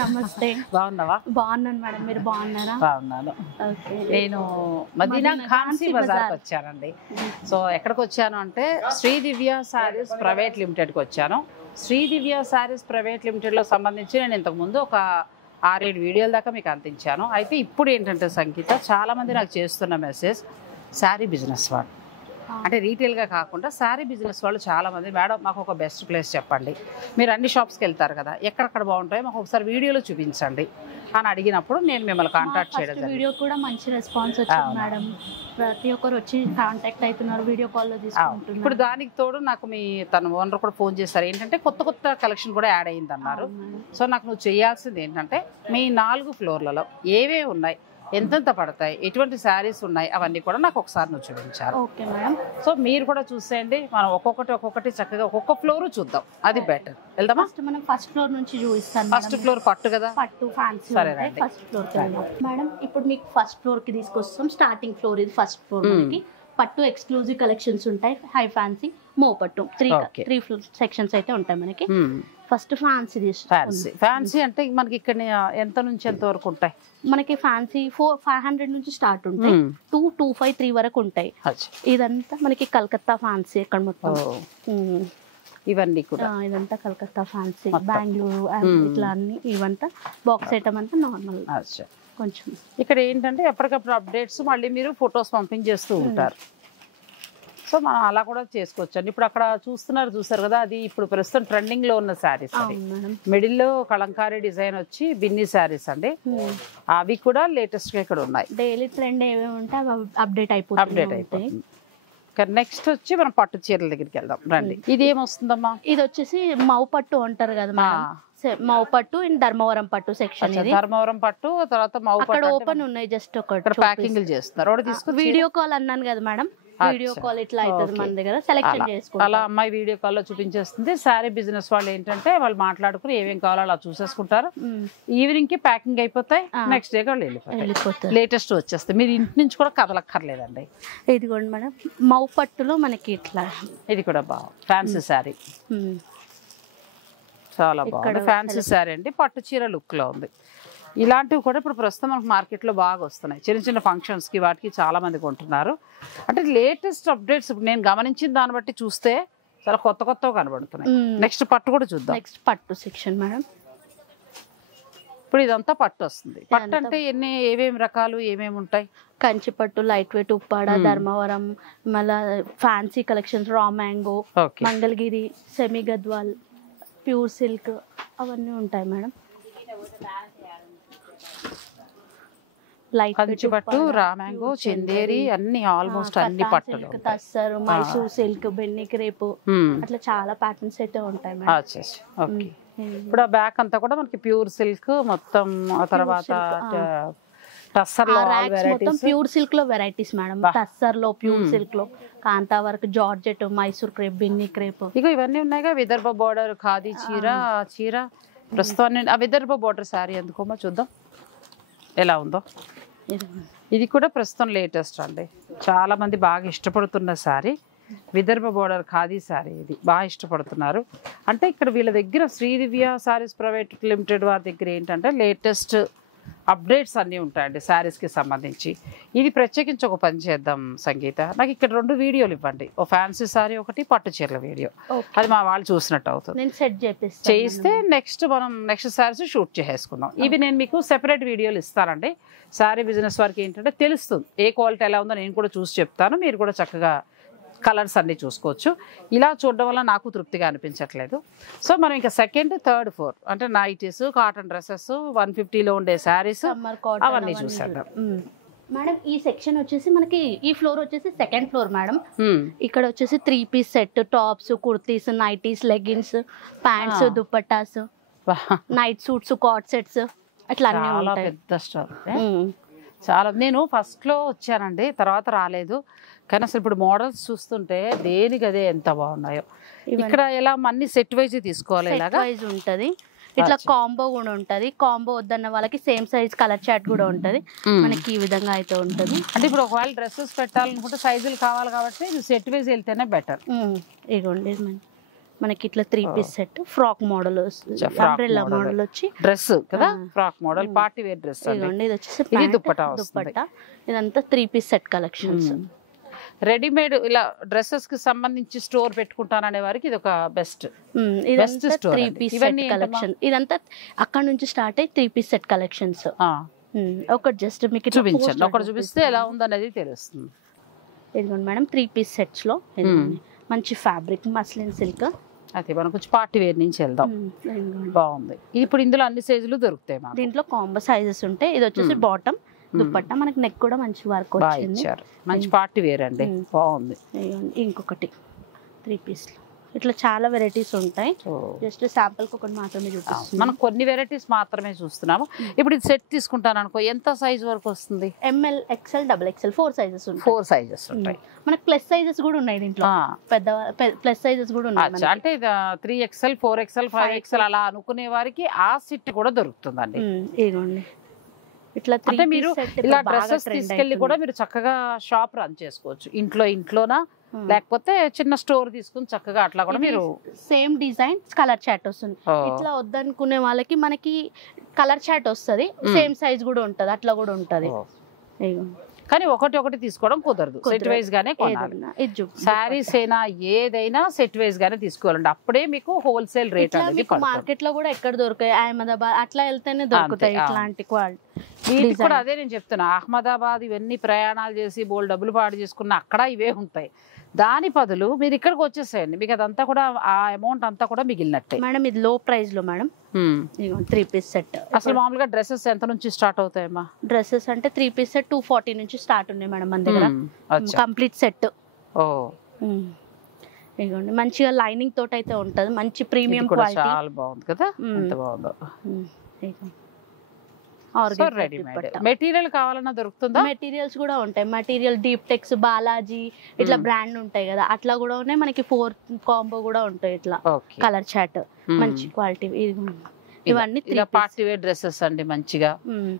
నమస్తే. బాగున్నావా? బాగున్నాను మేడం, మీరు బాగున్నారా? బాగున్నాను. నేను మదీనా ఖాన్సీ బజార్కి వచ్చానండి. సో ఎక్కడికి వచ్చాను అంటే శ్రీదివ్య శారీస్ ప్రైవేట్ లిమిటెడ్కి వచ్చాను. శ్రీదివ్య శారీస్ ప్రైవేట్ లిమిటెడ్లో సంబంధించి నేను ఇంతకుముందు ఒక 6-7 వీడియోల దాకా మీకు అందించాను. అయితే ఇప్పుడు ఏంటంటే సంగీత, చాలామంది నాకు చేస్తున్న మెసేజ్ శారీ బిజినెస్ వాళ్ళు, అంటే రీటైల్గా కాకుండా శారీ బిజినెస్ వాళ్ళు చాలామంది, మేడం మాకు ఒక బెస్ట్ ప్లేస్ చెప్పండి, మీరు అన్ని షాప్స్కి వెళ్తారు కదా, ఎక్కడెక్కడ బాగుంటాయో మాకు ఒకసారి వీడియోలో చూపించండి అని అడిగినప్పుడు నేను మిమ్మల్ని కాంటాక్ట్ చేయడం జరిగింది. వీడియో కూడా మంచి రెస్పాన్స్ వచ్చింది మేడం, ప్రతి ఒక్కరు వచ్చి కాంటాక్ట్ అవుతున్నారు, వీడియో కాల్లో తీసుకుంటున్నారు. ఇప్పుడు దానికి తోడు నాకు తన ఓనర్ కూడా ఫోన్ చేశారు, ఏంటంటే కొత్త కలెక్షన్ కూడా యాడ్ అయ్యింది అన్నారు. సో నాకు నువ్వు చేయాల్సింది ఏంటంటే మీ 4 ఫ్లోర్లలో ఏవే ఉన్నాయి, ఎంతెంత పడతాయి, ఎటువంటి శారీస్ ఉన్నాయి, అవన్నీ కూడా నాకు ఒకసారి నువ్వు చూపించారు. Okay madam. సో మీరు కూడా చూసేయండి, మనం ఒక్కొక్కటి చక్కగా ఒక్కొక్క ఫ్లోర్ చూద్దాం, అది బెటర్. వెళ్దామా? మనం ఫస్ట్ ఫ్లోర్ నుంచి చూపిస్తాను. ఫస్ట్ ఫ్లోర్ పట్టు కదా, పట్టు ఫ్యాన్సీ. ఫస్ట్ ఫ్లోర్ మేడం, ఇప్పుడు మీకు ఫస్ట్ ఫ్లోర్ కి తీసుకొస్తాం. స్టార్టింగ్ ఫ్లోర్ ఇది ఫస్ట్ ఫ్లోర్. మనకి పట్టు ఎక్స్క్లూజివ్ కలెక్షన్స్ ఉంటాయి, హై ఫ్యాన్సీ, మో పట్టు, త్రీ సెక్షన్స్ అయితే ఉంటాయి మనకి. ఫస్ట్ ఫ్యాన్సీ ఫ్యాన్సీ అంటే మనకి ఇక్కడ ఎంత నుంచి ఎంత వరకు ఉంటాయి? మనకి ఫ్యాన్సీ 500 నుంచి స్టార్ట్ ఉంటాయి, 225, 3 వరకు ఉంటాయి. ఇదంతా మనకి కలకత్తా ఫ్యాన్సీ ఇక్కడ మొత్తం. ఇవన్నీ కూడా ఇదంతా కలకత్తా ఫ్యాన్సీ, బెంగళూరు ఇట్లా అన్ని. ఇవంతా బాక్స్ ఐటమ్ అంతా నార్మల్. కొంచెం ఇక్కడ ఏంటంటే ఎప్పటికప్పుడు అప్డేట్స్, మళ్ళీ మీరు ఫొటోస్ పంపించేస్తూ ఉంటారు. సో మనం అలా కూడా చేసుకోవచ్చు అండి. ఇప్పుడు అక్కడ చూసారు కదా, అది ఇప్పుడు ప్రస్తుతం ట్రెండింగ్ లో ఉన్న శారీస్. మిడిల్ లో కలంకారీ డిజైన్ వచ్చి బిన్ని శారీస్ అండి, అవి కూడా లేటెస్ట్ గా ఇక్కడ ఉన్నాయి. డైలీ ట్రెండ్ ఏమేమి ఉంటే అప్డేట్ అయిపోతుంది. నెక్స్ట్ వచ్చి మనం పట్టు చీరల దగ్గరికి వెళ్దాం రండి. ఇది ఏమొస్తుందమ్మా? ఇది వచ్చేసి మౌ పట్టు అంటారు కదా, మౌ పట్టు ఇన్ ధర్మవరం పట్టు సెక్షన్. ధర్మవరం పట్టు తర్వాత మౌ పట్టు ఓపెన్ ఉన్నాయి, జస్ట్ ఒకటి ప్యాకింగ్ చేస్తున్నారు. వీడియో కాల్ అన్నాను కదా మేడం, వీడియో కాల్ ఇట్లా అవుతుంది మన దగ్గర, సెలెక్షన్ చేసుకుంటాం. అలా అమ్మాయి వీడియో కాల్ లో చూపించేస్తుంది. శారీ బిజినెస్ వాళ్ళు ఏంటంటే వాళ్ళు మాట్లాడుకుని ఏమేం కావాలో అలా చూసేసుకుంటారు. ఈవినింగ్ కి ప్యాకింగ్ అయిపోతాయి, నెక్స్ట్ డే వాళ్ళు వెళ్ళిపోతారు. లేటెస్ట్ వచ్చేస్తాయి, మీరు ఇంటి నుంచి కూడా కదలక్కర్లేదండి. ఇదిగోండి మేడం, మౌ పట్టులో మనకి ఇట్లా, ఇది కూడా బాగుంది ఫ్యాన్సీ శారీ, చాలా బాగుంది ఫ్యాన్సీ శారీ అండి. పట్టు చీర లుక్ లో ఉంది. ఇలాంటివి కూడా ఇప్పుడు ప్రస్తుతం మనకు మార్కెట్లో బాగా వస్తున్నాయి. చిన్న ఫంక్షన్స్కి వాటికి చాలా మంది కొంటున్నారు. అంటే లేటెస్ట్ అప్డేట్స్ ఇప్పుడు నేను గమనించిన దాన్ని బట్టి చూస్తే చాలా కొత్తగా కనబడుతున్నాయి. నెక్స్ట్ పట్టు కూడా చూద్దాం. నెక్స్ట్ పట్టు సెక్షన్ మేడం. ఇప్పుడు ఇదంతా పట్టు వస్తుంది. పట్టు అంటే ఏమేమి రకాలు ఏమేమి ఉంటాయి? కంచి పట్టు, లైట్ వెయిట్, ఉప్పాడ, ధర్మవరం, మళ్ళా fancy collections, raw mango, Mangalagiri, semi Gadwal, pure silk, అవన్నీ ఉంటాయి మేడం. కంచి పట్టు, రామ్యాంగో, చందేరి, అన్ని ఆల్మోస్ట్ అన్ని పట్టులు, tussar, Mysore silk, Benny crepe, అట్లా చాలా ప్యాటర్న్స్ అయితే ఉంటాయి మేడం. ఇప్పుడు ఆ బ్యాక్ అంతా కూడా మనకి ప్యూర్ సిల్క్ మొత్తం, ఆ తర్వాత టస్సర్ లో మొత్తం ప్యూర్ సిల్క్ లో వెరైటీస్ మేడం. టస్సర్ లో, ప్యూర్ సిల్క్ లో, kantha work, georgette, Mysore crepe, Binny crepe, ఇక ఇవన్నీ ఉన్నాయిగా. విదర్భ బోర్డర్ ఖాదీ చీర ప్రస్తుతం. ఆ విదర్భ బోర్డర్ శారీ ఎందుకోమో చూద్దాం ఎలా ఉందో. ఇది కూడా ప్రస్తుతం లేటెస్ట్ అండి, చాలా మంది బాగా ఇష్టపడుతున్న శారీ. విదర్భ బోర్డర్ ఖాదీ శారీ, ఇది బాగా ఇష్టపడుతున్నారు. అంటే ఇక్కడ వీళ్ళ దగ్గర శ్రీదివ్య శారీస్ ప్రైవేట్ లిమిటెడ్ వారి దగ్గర ఏంటంటే లేటెస్ట్ అప్డేట్స్ అన్నీ ఉంటాయండి శారీస్కి సంబంధించి. ఇది ప్రత్యేకించి ఒక పని చేద్దాం సంగీత, నాకు ఇక్కడ 2 వీడియోలు ఇవ్వండి, ఓ ఫ్యాన్సీ శారీ ఒకటి, పట్టు చీరల వీడియో. అది మా వాళ్ళు చూసినట్టు అవుతుంది. చేయిస్తే మనం నెక్స్ట్ శారీస్ షూట్ చేసేసుకుందాం. ఇవి నేను మీకు సెపరేట్ వీడియోలు ఇస్తానండి. శారీ బిజినెస్ వారికి ఏంటంటే తెలుస్తుంది ఏ క్వాలిటీ ఎలా ఉందో నేను కూడా చూసి చెప్తాను, మీరు కూడా చక్కగా కలర్స్ అన్నీ చూసుకోవచ్చు. ఇలా చూడడం వల్ల నాకు తృప్తిగా అనిపించట్లేదు. సో మనం ఇంకా సెకండ్, థర్డ్, ఫోర్త్ అంటే నైటీస్, కాటన్ డ్రెస్సెస్, 150లో ఉండే శారీస్, అవన్నీ చూసేద్దాం మేడం. ఈ సెక్షన్ వచ్చేసి మనకి, ఈ ఫ్లోర్ వచ్చేసి సెకండ్ ఫ్లోర్ మేడం. ఇక్కడ వచ్చేసి 3 piece set, tops, kurtis, nighties, leggings, pants, dupattas, night suits, cot sets, అట్లా అన్నీ ఉంటాయి. పెద్ద స్టాక్ చాలా. నేను ఫస్ట్లో వచ్చానండి, తర్వాత రాలేదు. కానీ అసలు ఇప్పుడు మోడల్స్ చూస్తుంటే దేనికి అదే ఎంత బాగున్నాయో. ఇక్కడ ఎలా అన్ని సెట్ వైజ్ తీసుకోవాలి, ఉంటది ఇట్లా కాంబో కూడా ఉంటది. కాంబో వద్దన్న వాళ్ళకి సేమ్ సైజ్ కలర్ చార్ట్ కూడా ఉంటది మనకి. ఈ విధంగా అయితే ఉంటది. అంటే ఇప్పుడు ఒకవేళ డ్రెస్సెస్ పెట్టాలనుకుంటే సైజులు కావాలి కాబట్టి సెట్ వైజ్ వెళ్తేనే బెటర్. ఇగోండి మనకి ఇట్లా 3 piece set frock model, umbrella model వచ్చి డ్రెస్ కదా, frock model party wear dress. ఇది వచ్చేసి ఇది దుపట్టా వస్తుంది. ఇదంతా 3 పీస్ సెట్ కలెక్షన్స్. రెడీమేడ్ ఇలా డ్రెస్సెస్ కి సంబంధించి స్టోర్ పెట్టుకుంటాననే వారికి ఇది ఒక best store. 3 piece set collection ఇదంతా అక్కడ నుంచి స్టార్ట్ అయ్యి 3 పీస్ సెట్ కలెక్షన్స్. ఒకటి జస్ట్ మీకు చూపించండి, ఒకటి చూపిస్తే ఎలా ఉందనేది తెలుస్తుంది. ఇదిగోండి మేడం 3 పీస్ సెట్స్ లో మంచి ఫ్యాబ్రిక్ మస్లిన్ సిల్క్. అయితే మనం కొంచెం పార్టీ వేర్ నుంచి వెళ్దాం. బాగుంది. ఇప్పుడు ఇందులో అన్ని సైజులు దొరుకుతాయి. దీంట్లో కాంబో సైజెస్ ఉంటాయి. ఇది వచ్చేసి బాటమ్ దుపట్టా, మనకి నెక్ కూడా మంచి వర్క్ వచ్చింది, మంచి పార్టీ వేర్ అండి, బాగుంది. ఇంకొకటి 3 పీస్ ఇట్లా చాలా వెరైటీస్ ఉంటాయి. జస్ట్ శాంపుల్ కి ఒకటి మాత్రమే చూపిస్తాం. మనం కొన్ని వెరైటీస్ మాత్రమే చూస్తున్నాము. ఇప్పుడు ఇది సెట్ తీసుకుంటాను అనుకో, ఎంత సైజ్ వరకు వస్తుంది? ML XL XXL 4 సైజెస్ ఉంటాయి. 4 సైజెస్ ఉంటాయి. మనకి ప్లస్ సైజెస్ కూడా ఉన్నాయి దీంట్లో, పెద్ద ప్లస్ సైజెస్ కూడా ఉన్నాయి. అంటే 3XL 4XL 5XL అలా అనుకునే వారికి ఆ సెట్ కూడా దొరుకుతుందండి. ఇదిగోండి ఇట్లా అంటే మీరు ఇలా డ్రెస్సెస్ తీసుకెళ్లి కూడా మీరు చక్కగా షాప్ రన్ చేసుకోవచ్చు. ఇంట్లోనా లేకపోతే చిన్న స్టోర్ తీసుకుని చక్కగా అట్లా కూడా మీరు సేమ్ డిజైన్ కలర్ చాట్ వస్తుంది. ఇట్లా వద్దనుకునే వాళ్ళకి మనకి కలర్ చాట్ వస్తుంది, సేమ్ సైజ్ కూడా ఉంటది, అట్లా కూడా ఉంటది. కానీ ఒకటి తీసుకోవడం కుదరదు, సెట్ వైజ్ గానే కొనాలి. శారీస్ అయినా ఏదైనా సెట్ వైజ్ గానే తీసుకోవాలండి, అప్పుడే మీకు హోల్సేల్ రేట్ అనేది. మార్కెట్ లో కూడా ఎక్కడ దొరుకుతాయి, అహ్మదాబాద్ అట్లా వెళ్తేనే దొరుకుతాయి ఇట్లాంటి క్వాలిటీ. వీటికి కూడా అదే నేను చెప్తున్నా, అహ్మదాబాద్ ఇవన్నీ ప్రయాణాలు చేసి బోల్ డబ్బులు పాడు చేసుకున్న అక్కడ ఇవే ఉంటాయి. దాని బదులు మీరు ఇక్కడికి వచ్చేసేయండి, మీకు అదంతా కూడా ఆ అమౌంట్ అంతా కూడా మిగిలినట్టే. మేడం ఇది లో ప్రైస్ లో మేడం 3 పీస్ సెట్. అసలు మామూలుగా డ్రెస్సెస్ ఎంత నుంచి స్టార్ట్ అవుతాయమ్మా? డ్రెస్సెస్ అంటే 3 పీస్ సెట్ 240 నుంచి స్టార్ట్ ఉన్నాయి మేడం మన దగ్గర, కంప్లీట్ సెట్. ఇదిగోండి మంచిగా లైనింగ్ తోటి అయితే ఉంటది, మంచి ప్రీమియం క్వాలిటీ, చాలా బాగుంది కదా, ఎంత బాగుందో. మెటీరియల్ కావాలన్నా దొరుకుతుందా? మెటీరియల్స్ కూడా ఉంటాయి. మెటీరియల్ డీప్ టెక్స్, బాలాజీ ఇట్లా బ్రాండ్ ఉంటాయి కదా, అట్లా కూడా ఉన్నాయి. మనకి 4 కాంబో కూడా ఉంటాయి ఇట్లా కలర్ చాట్, మంచి క్వాలిటీ. ఇవన్నీ పార్టీ వేర్ డ్రెస్సెస్ అండి మంచిగా.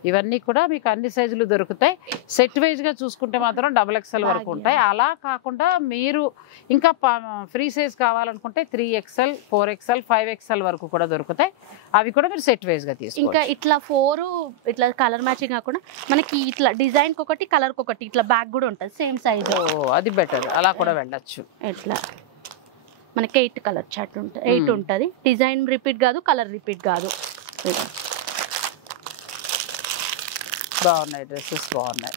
ఇవన్నీ కూడా మీకు అన్ని సైజులు దొరుకుతాయి. సెట్ వైజ్ గా చూసుకుంటే మాత్రం XXL వరకు ఉంటాయి. అలా కాకుండా మీరు ఇంకా ఫ్రీ సైజ్ కావాలనుకుంటే 3XL 4XL 5XL వరకు కూడా దొరుకుతాయి. అవి కూడా మీరు సెట్ వైజ్ గా తీసుకోవచ్చు. ఇంకా ఇట్లా 4 ఇట్లా కలర్ మ్యాచింగ్ కాకుండా మనకి ఇట్లా డిజైన్ ఒకటి కలర్ ఒకటి ఇట్లా బ్యాగ్ కూడా ఉంటుంది సేమ్ సైజ్. అది బెటర్, అలా కూడా వెళ్ళొచ్చు. ఇట్లా మనకి 8 కలర్ చార్ట్ ఉంటుంది, 8 ఉంటుంది. డిజైన్ రిపీట్ కాదు, కలర్ రిపీట్ కాదు. బాగున్నాయి డ్రెస్సెస్, బాగున్నాయి.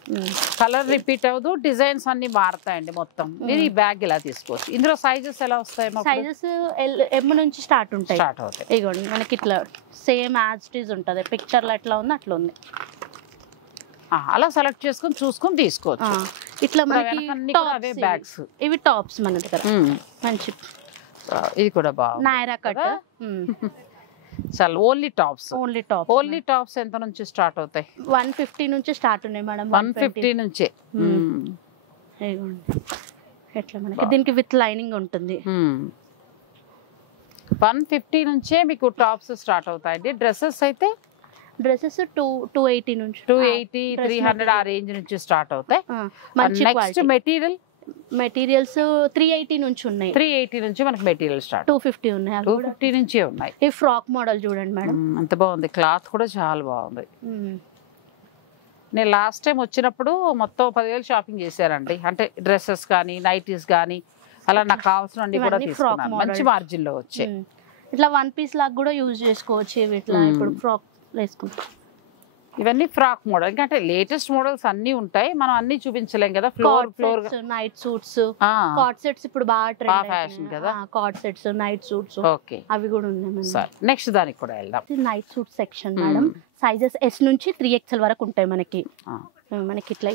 కలర్ రిపీట్ అవ్వదు, డిజైన్స్ అన్ని మారుతాయండి మొత్తం. మీరు ఈ బ్యాగ్ ఇలా తీసుకోవచ్చు. ఇందులో సైజెస్ ఎలా వస్తాయి? సైజెస్ M నుంచి స్టార్ట్ ఉంటాయి. స్టార్ట్ అవుతాయి. ఇగోండి మనకి ఇట్లా సేమ్ యాజ్ ఇట్ ఈజ్ ఉంటుంది, పిక్చర్ లో ఎట్లా ఉంది అట్లా ఉంది. అలా సెలెక్ట్ చేసుకొని చూసుకొని తీసుకోవచ్చు. ఇట్లా మనకి అవే బ్యాగ్స్, ఇవి టాప్స్ మన దగ్గర మంచి. ఇది కూడా బాగుంది, నైరా కట్. చాలా ఓన్లీ టాప్స్. ఓన్లీ టాప్స్ ఎంత నుంచి స్టార్ట్ అవుతాయి? 150 నుంచి స్టార్ట్ ఉన్నాయి మేడం. 150 నుంచే. ఎట్లా మనకి దీనికి విత్ లైనింగ్ ఉంటుంది. 150 నుంచే మీకు టాప్స్ స్టార్ట్ అవుతాయండి. డ్రెస్సెస్ అయితే డ్రెస్సెస్ 280 నుంచి 280 300 ఆ రేంజ్ నుంచి స్టార్ట్ అవుతాయి. నెక్స్ట్ మెటీరియల్స్ 380 నుంచి ఉన్నాయి. 380 నుంచి మనకి మెటీరియల్ స్టార్ట్. 250 ఉన్నాయి, 250 నుంచే ఉన్నాయి. ఈ ఫ్రాక్ మోడల్ చూడండి మేడం, ఎంత బాగుంది. క్లాత్ కూడా చాలా బాగుంది. నేను లాస్ట్ టైం వచ్చినప్పుడు మొత్తం 10,000 షాపింగ్ చేశారండి. అంటే డ్రెస్సెస్ కానీ నైటీస్ కానీ అలా నాకు కావాల్సినవన్నీ కూడా తీసుకున్నాను, మంచి మార్జిన్ లో వచ్చాయి. ఇట్లా 1 పీస్ లాగా కూడా యూజ్ చేసుకోవచ్చు. ఇట్లా ఇప్పుడు ఫ్రాక్ వేసుకుంటాం. ఇవన్నీ ఫ్రాక్ మోడల్, అంటే లేటెస్ట్ మోడల్స్ అన్ని ఉంటాయి. మనం అన్ని చూపించలేం కదా. Floor night suits, card sets ఇప్పుడు బాగా ట్రెండ్ ఫ్యాషన్ కదా. Card sets, night suits, okay అవి కూడా ఉన్నాయి. నెక్స్ట్ దానికి కూడా వెళ్దాం. Night suit section madam. Sizes S నుంచి 3XL వరకు ఉంటాయి మనకి. ఇట్లా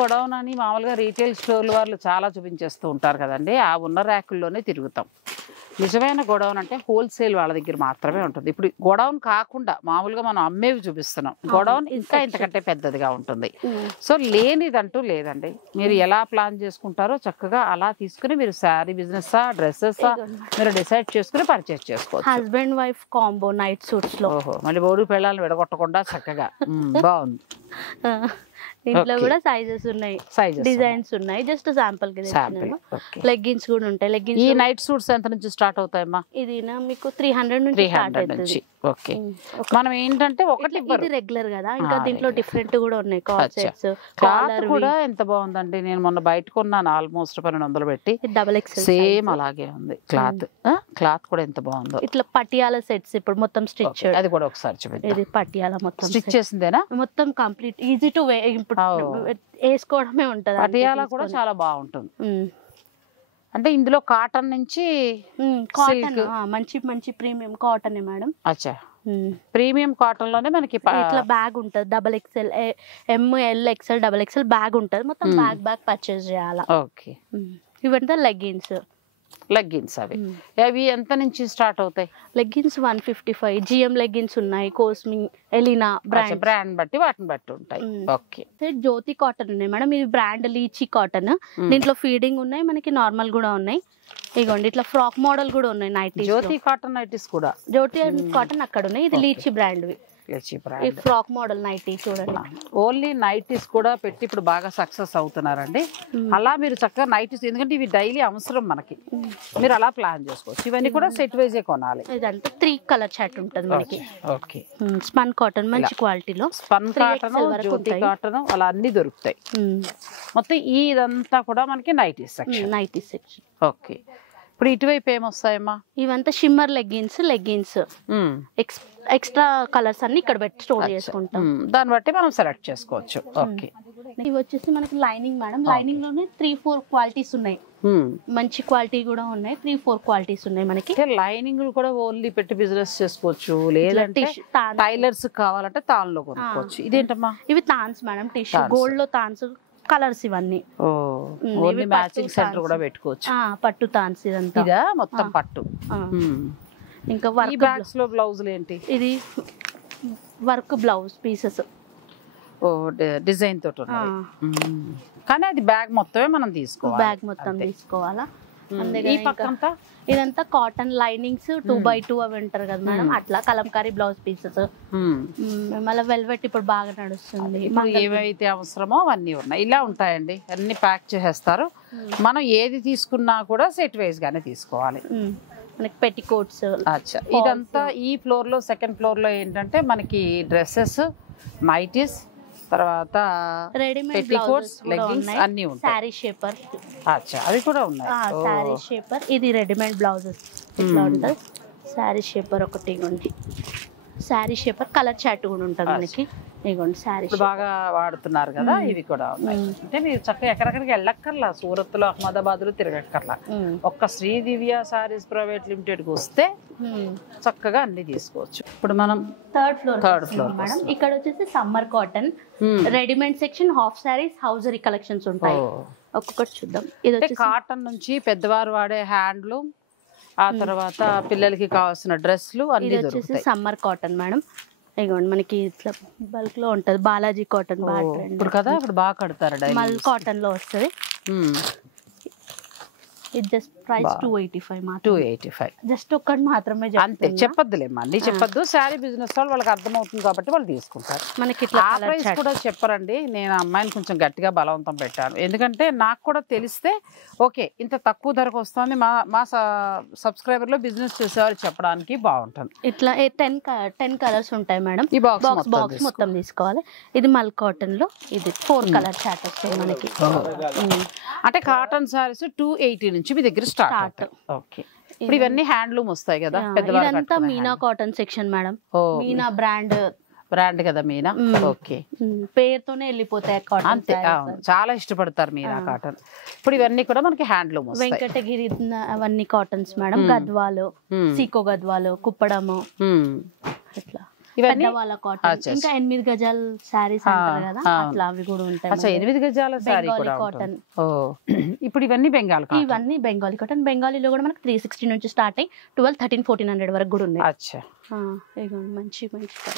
గొడౌన్ అని మామూలుగా రీటైల్ స్టోర్ల వాళ్ళు చాలా చూపించేస్తూ ఉంటారు కదండి. ఆ ఉన్న ర్యాకుల్లోనే తిరుగుతాం. నిజమైన గొడౌన్ అంటే హోల్సేల్ వాళ్ళ దగ్గర మాత్రమే ఉంటుంది. ఇప్పుడు గొడౌన్ కాకుండా మామూలుగా మనం అమ్మేవి చూపిస్తున్నాం. గొడౌన్ ఇంకా ఇంతకంటే పెద్దదిగా ఉంటుంది. సో లేనిదంటూ లేదండి. మీరు ఎలా ప్లాన్ చేసుకుంటారో చక్కగా అలా తీసుకుని మీరు శారీ బిజినెస్ డ్రెస్సెస్ మీరు డిసైడ్ చేసుకుని పర్చేస్ చేసుకోవచ్చు. Husband wife combo night suits లో. ఓహో, మళ్ళీ బోడు పెళ్ళాలను విడగొట్టకుండా చక్కగా బాగుంది. దీంట్లో కూడా సైజెస్ ఉన్నాయి, డిజైన్స్ ఉన్నాయి. జస్ట్ శాంపుల్ కి లెగ్గిన్స్ కూడా ఉంటాయి. లెగ్గిన్స్ ఈ నైట్ సూట్స్ ఎంత నుంచి స్టార్ట్ అవుతాయమ్మా? ఇది మీకు 300 నుంచి స్టార్ట్ అవుతుంది. ఓకే, మనం ఏంటంటే ఒకటి ఇది రెగ్యులర్ కదా, ఇంకా దీంట్లో డిఫరెంట్ కూడా ఉన్నాయి. కాన్సెప్ట్స్ క్లాత్ కూడా ఎంత బాగుందండి. నేను మొన్న బయట కొన్నాను ఆల్మోస్ట్ 1200 పెట్టి. డబుల్ ఎక్సెల్ సేమ్ అలాగే ఉంది క్లాత్. క్లాత్ కూడా ఎంత బాగుందో. ఇట్లా పటియాల సెట్స్ ఇప్పుడు మొత్తం స్టిచ్. అది కూడా ఒకసారి చూడండి. ఇది పటియాల మొత్తం స్టిచ్ చేసిందేనా? మొత్తం కంప్లీట్ ఈజీ టు వేసుకోవడమే ఉంటది. పటియాల కూడా చాలా బాగుంటుంది. అంటే ఇందులో కాటన్ నుంచి కాటన్ మంచి మంచి ప్రీమియం కాటన్ మేడం. అచ్చా, ప్రీమియం కాటన్ లోనే మనకి ఇట్లా బ్యాగ్ ఉంటది. Double XL, ML XL, double XL bag ఉంటది. మొత్తం బ్యాగ్ పర్చేస్ చేయాలా. ఓకే, ఇవంతా లెగ్గిన్స్. లెగ్గిన్స్ అవి ఎంత నుంచి స్టార్ట్ అవుతాయి? లెగ్గిన్స్ 155. GM లెగ్గిన్స్ ఉన్నాయి, కోస్మి, ఎలినా బ్రాండ్ బట్టి వాటిని బట్టి ఉంటాయి. ఓకే, జ్యోతి కాటన్ ఉన్నాయి మేడం. ఇది బ్రాండ్ లీచీ కాటన్. దీంట్లో ఫీడింగ్ ఉన్నాయి, మనకి నార్మల్ కూడా ఉన్నాయి. ఇగోండి ఇట్లా ఫ్రాక్ మోడల్ కూడా ఉన్నాయి. నైటీస్, జ్యోతి కాటన్ నైటీస్ కూడా. జ్యోతి కాటన్ అక్కడ ఉన్నాయి. ఇది లీచీ బ్రాండ్. ఈ ఫ్రాక్ మోడల్ నైటీ చూడండి. ఓన్లీ నైటీస్ కూడా పెట్టి ఇప్పుడు బాగా సక్సెస్ అవుతున్నారండి. అలా మీరు చక్కగా నైటీస్, ఎందుకంటే ఇవి డైలీ అవసరం మనకి, మీరు అలా ప్లాన్ చేసుకోవచ్చు. ఇవన్నీ కూడా సెట్ వైజే కొనాలి. ఇదంతా 3 కలర్ చార్ట్ ఉంటుంది మనకి. ఓకే, స్పన్ కాటన్ మంచి క్వాలిటీలో. స్పన్ కాటన్, జ్యోతి కాటన్ అలా అన్ని దొరుకుతాయి. మొత్తం ఇదంతా కూడా మనకి nighties section. Nighty section. Okay, ఇప్పుడు ఇటువైపు ఏమొస్తాయమ్మా? ఇవంతా షిమ్మర్ లెగ్గిన్స్ ఎక్స్ట్రా కలర్స్ అన్ని ఇక్కడ పెట్టి స్టోర్ చేసుకుంటాం. దాన్ని బట్టి మనం సెలెక్ట్ చేసుకోవచ్చు. ఓకే, ఇవి వచ్చేసి మనకి లైనింగ్ మేడం. లైనింగ్ లోనే 3-4 క్వాలిటీస్ ఉన్నాయి. మంచి క్వాలిటీ కూడా ఉన్నాయి. 3-4 క్వాలిటీస్ ఉన్నాయి మనకి. లైనింగ్ కూడా ఓన్లీ పెట్టి బిజినెస్ చేసుకోవచ్చు, లేదంటే టైలర్స్ కావాలంటే తాన్లో కొనుక్కోవచ్చు. ఇదేంటమ్మా? ఇవి తాన్స్ మేడం. టిష్యూ గోల్డ్ లో తాన్స్ కలర్స్ ఇవన్నీ. ఓన్లీ మ్యాచింగ్ సెంటర్ కూడా పెట్టుకోవచ్చు. పట్టు తాన్స్ ఇదంతా మొత్తం పట్టు. ఇంకా వర్క్ బ్యాగ్స్ లో బ్లౌజులు ఏంటి? ఇది వర్క్ బ్లౌజ్ పీసెస్. డిజైన్ తోటి కానీ అది బ్యాగ్ మొత్తమే మనం తీసుకోవాలి. బ్యాగ్ మొత్తం తీసుకోవాలా. ఈ పక్కంతా ఇదంతా కాటన్ లైనింగ్స్ 2x2 అవి ఉంటారు కదా మేడం. అట్లా కలంకారీ బ్లౌజ్ పీసెస్. మళ్ళీ వెల్వెట్ ఇప్పుడు బాగా నడుస్తుంది. ఏవైతే అవసరమో అవన్నీ ఉన్నాయి. ఇలా ఉంటాయండి, అన్ని ప్యాక్ చేసేస్తారు. మనం ఏది తీసుకున్నా కూడా సెట్ వైజ్ గానే తీసుకోవాలి. మనకి పెట్టికోట్స్. అచ్చా, ఇదంతా ఈ ఫ్లోర్ లో, సెకండ్ ఫ్లోర్ లో ఏంటంటే మనకి డ్రెస్సెస్, నైటీస్, తర్వాత పెట్టికోట్స్, లెగ్గింగ్స్ అన్ని ఉంటాయి. Sorry shaper. అచ్చా, అవి కూడా ఉన్నాయి. Sorry shaper. ఇది రెడీమేడ్ బ్లౌజెస్ ఇట్లా ఉంటుంది. సారీ షేపర్ ఒకటి ఇవ్వండి. సారీ షేపర్ కలర్ చాట్ కూడా ఉంటుంది మనకి. ఇవ్వండి సారీ బాగా వాడుతున్నారు కదా, ఇవి కూడా ఉన్నాయి. అంటే మీరు చక్కగా ఎక్కడెక్కడికి వెళ్ళక్కర్లా, సూరత్ లో, అహ్మదాబాద్ లో తిరగక్కర్లా. ఒక్క శ్రీదివ్య సారీస్ ప్రైవేట్ లిమిటెడ్ కి వస్తే చక్కగా అన్ని తీసుకోవచ్చు. ఇప్పుడు మనం థర్డ్ ఫ్లోర్ మేడం. ఇక్కడ వచ్చేసి summer cotton readymade section, half saris, hosiery collections ఉంటాయి. ఒక్కొక్కటి చూద్దాం. ఇది కాటన్ నుంచి పెద్దవారు వాడే హ్యాండ్లూమ్, ఆ తర్వాత పిల్లలకి కావాల్సిన డ్రెస్లు అన్ని దొరుకుతాయి. Summer cotton madam. ఇగోండి మనకి ఇట్లా బల్క్ లో ఉంటది. బాలాజీ కాటన్ ఇప్పుడు కదా, ఇప్పుడు బాగా కడతారు. మల్ కాటన్ లో వస్తుంది. ఇది జస్ట్ ప్రైస్ 285 మాత్రం. 285 జస్ట్ ఒక్కటి మాత్రమే. అంతే, చెప్పొద్దులేమ్మా, అన్ని చెప్పొద్దు. శారీ బిజినెస్ వాళ్ళు వాళ్ళకి అర్థమవుతుంది కాబట్టి వాళ్ళు తీసుకుంటారు. మనకి ఇట్లా ప్రైస్ కూడా చెప్పరండి. నేను అమ్మాయిని కొంచెం గట్టిగా బలవంతం పెట్టాను, ఎందుకంటే నాకు కూడా తెలిస్తే ఓకే ఇంత తక్కువ ధరకు వస్తుంది, మా సబ్స్క్రైబర్ లో బిజినెస్ చేసేవారు చెప్పడానికి బాగుంటుంది. ఇట్లా 10 కలర్స్ ఉంటాయి మేడం. ఈ బాక్స్ మొత్తం తీసుకోవాలి. ఇది మల్ కాటన్ లో ఇది 4 కలర్ చార్ట్ వస్తాయి మనకి. అంటే కాటన్ సారీస్ 280 నుంచి మీ దగ్గర స్టార్ట్. ఓకే, ఇప్పుడు ఇవన్నీ హ్యాండ్లూమ్ వస్తాయి కదా. ఇదంతా Meena cotton section madam. Meena brand కదా మీనా. ఓకే, పేరుతోనే వెళ్ళిపోతాయి కాటన్. అంతే, చాలా ఇష్టపడతారు మీనా కాటన్. ఇప్పుడు ఇవన్నీ కూడా మనకి హ్యాండ్లూమ్ వస్తాయి. వెంకటగిరి అవన్నీ కాటన్స్ మేడం. గద్వాలు, సీకో గద్వాలు, కుప్పడము, ఇట్లా పెద్దవాళ్ళ కాటన్. ఇంకా 8 గజాల శారీస్ అంటారు కదా, అట్లా అవి కూడా ఉంటాయి. 8 గజాల శారీ కూడా కాటన్. ఇప్పుడు ఇవన్నీ బెంగాల్ కాటన్. ఇవన్నీ బెంగాలీ కాటన్. బెంగాలీలో కూడా మనకి 360 నుంచి స్టార్ట్ అయ్యి 1200-1300-1400 వరకు కూడా ఉన్నాయి. అచ్చా, మంచి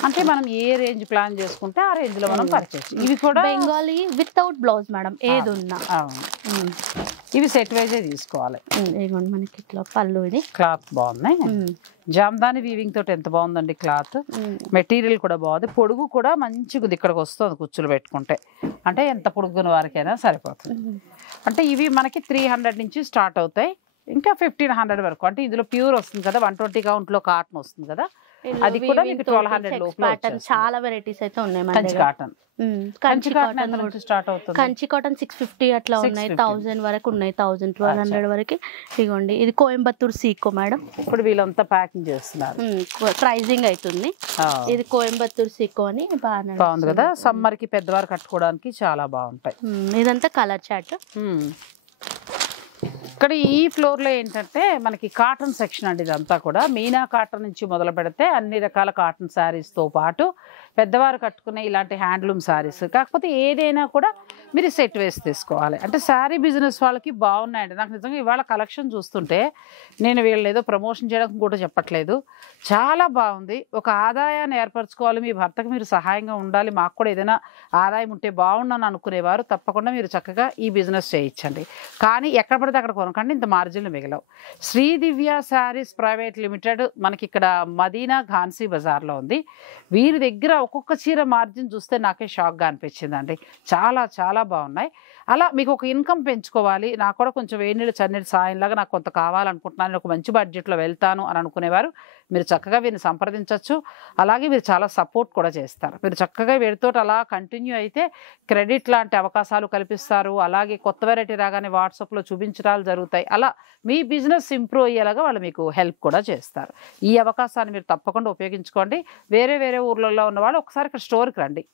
అంటే మనం ఏ రేంజ్ ప్లాన్ చేసుకుంటే ఆ రేంజ్ లో మనం పర్చేస్. ఇవి కూడా బెంగాలీ వితౌట్ బ్లౌజ్ మేడం, ఏది ఉన్నా. ఇవి సెట్ వైజే తీసుకోవాలి. మనకి ఇట్లా పళ్ళు, ఇది క్లాత్ బాగున్నాయి. జామ్దాని వీవింగ్ తోటి ఎంత బాగుందండి క్లాత్. మెటీరియల్ కూడా బాగుంది, పొడుగు కూడా మంచిగా ఇక్కడికి వస్తుంది కుచ్చులు పెట్టుకుంటే, అంటే ఎంత పొడుగున్న వారికైనా సరిపోతుంది. అంటే ఇవి మనకి 300 నుంచి స్టార్ట్ అవుతాయి, ఇంకా 1500 వరకు. అంటే ఇందులో ప్యూర్ వస్తుంది కదా, 120 కౌంట్లో కాటన్ వస్తుంది కదా, అది కూడా మీకు 1200 లోపల. చాలా వెరైటీస్ అయితే ఉన్నాయి. కంచి కాటన్, కంచి కాటన్ ఎంత నుంచి స్టార్ట్ అవుతుంది? కంచి కాటన్ 650 అట్లా ఉన్నాయి, 1000 వరకు ఉన్నాయి, 1000 1200 వరకు. ఇదిగోండి ఇది కోయంబత్తూర్ సీకో మేడం. ఇప్పుడు వీళ్ళంతా ప్యాకింగ్ చేస్తున్నారు, ప్రైజింగ్ అవుతుంది. ఇది కోయంబత్తూర్ సీకో అని బాగుంది కదా, సమ్మర్ కి పెద్దవారు కట్టుకోవడానికి చాలా బాగుంటాయి. ఇదంతా కలర్ చాట్. ఇక్కడ ఈ ఫ్లోర్ లో ఏంటంటే మనకి కాటన్ సెక్షన్ అండి. ఇదంతా కూడా మీనా కాటన్ నుంచి మొదలు పెడితే అన్ని రకాల కాటన్ శారీస్ తో పాటు పెద్దవారు కట్టుకునే ఇలాంటి హ్యాండ్లూమ్ శారీస్, కాకపోతే ఏదైనా కూడా మీరు సెట్ వేసి తీసుకోవాలి. అంటే శారీ బిజినెస్ వాళ్ళకి బాగున్నాయండి. నాకు నిజంగా ఇవాళ కలెక్షన్ చూస్తుంటే, నేను వీళ్ళు ఏదో ప్రమోషన్ చేయడం కూడా చెప్పట్లేదు, చాలా బాగుంది. ఒక ఆదాయాన్ని ఏర్పరచుకోవాలి, మీ భర్తకు మీరు సహాయంగా ఉండాలి, మాకు కూడా ఏదైనా ఆదాయం ఉంటే బాగుండని అనుకునేవారు తప్పకుండా మీరు చక్కగా ఈ బిజినెస్ చేయించండి. కానీ ఎక్కడ పడితే అక్కడ కొనకండి, ఇంత మార్జిన్లు మిగలవు. శ్రీదివ్య శారీస్ ప్రైవేట్ లిమిటెడ్ మనకి ఇక్కడ మదీనా ఘాన్సీ బజార్లో ఉంది. వీరి దగ్గర ఒక్కొక్క చీర మార్జిన్ చూస్తే నాకే షాక్గా అనిపించిందండి. చాలా చాలా బాగున్నాయి. అలా మీకు ఒక ఇన్కమ్ పెంచుకోవాలి, నాకు కూడా కొంచెం వేడినీళ్ళు చన్నీళ్ళు సాయంలాగా నాకు కొంత కావాలనుకుంటున్నాను, నేను ఒక మంచి బడ్జెట్లో వెళ్తాను అని అనుకునేవారు మీరు చక్కగా వీరిని సంప్రదించవచ్చు. అలాగే వీరు చాలా సపోర్ట్ కూడా చేస్తారు. మీరు చక్కగా వీరితో అలా కంటిన్యూ అయితే క్రెడిట్ లాంటి అవకాశాలు కల్పిస్తారు. అలాగే కొత్త వెరైటీ రాగానే వాట్సాప్లో చూపించడాలు జరుగుతాయి. అలా మీ బిజినెస్ ఇంప్రూవ్ అయ్యేలాగా వాళ్ళు మీకు హెల్ప్ కూడా చేస్తారు. ఈ అవకాశాన్ని మీరు తప్పకుండా ఉపయోగించుకోండి. వేరే వేరే ఊర్లలో ఉన్న వాళ్ళు ఒకసారి ఇక్కడ స్టోర్కి రండి,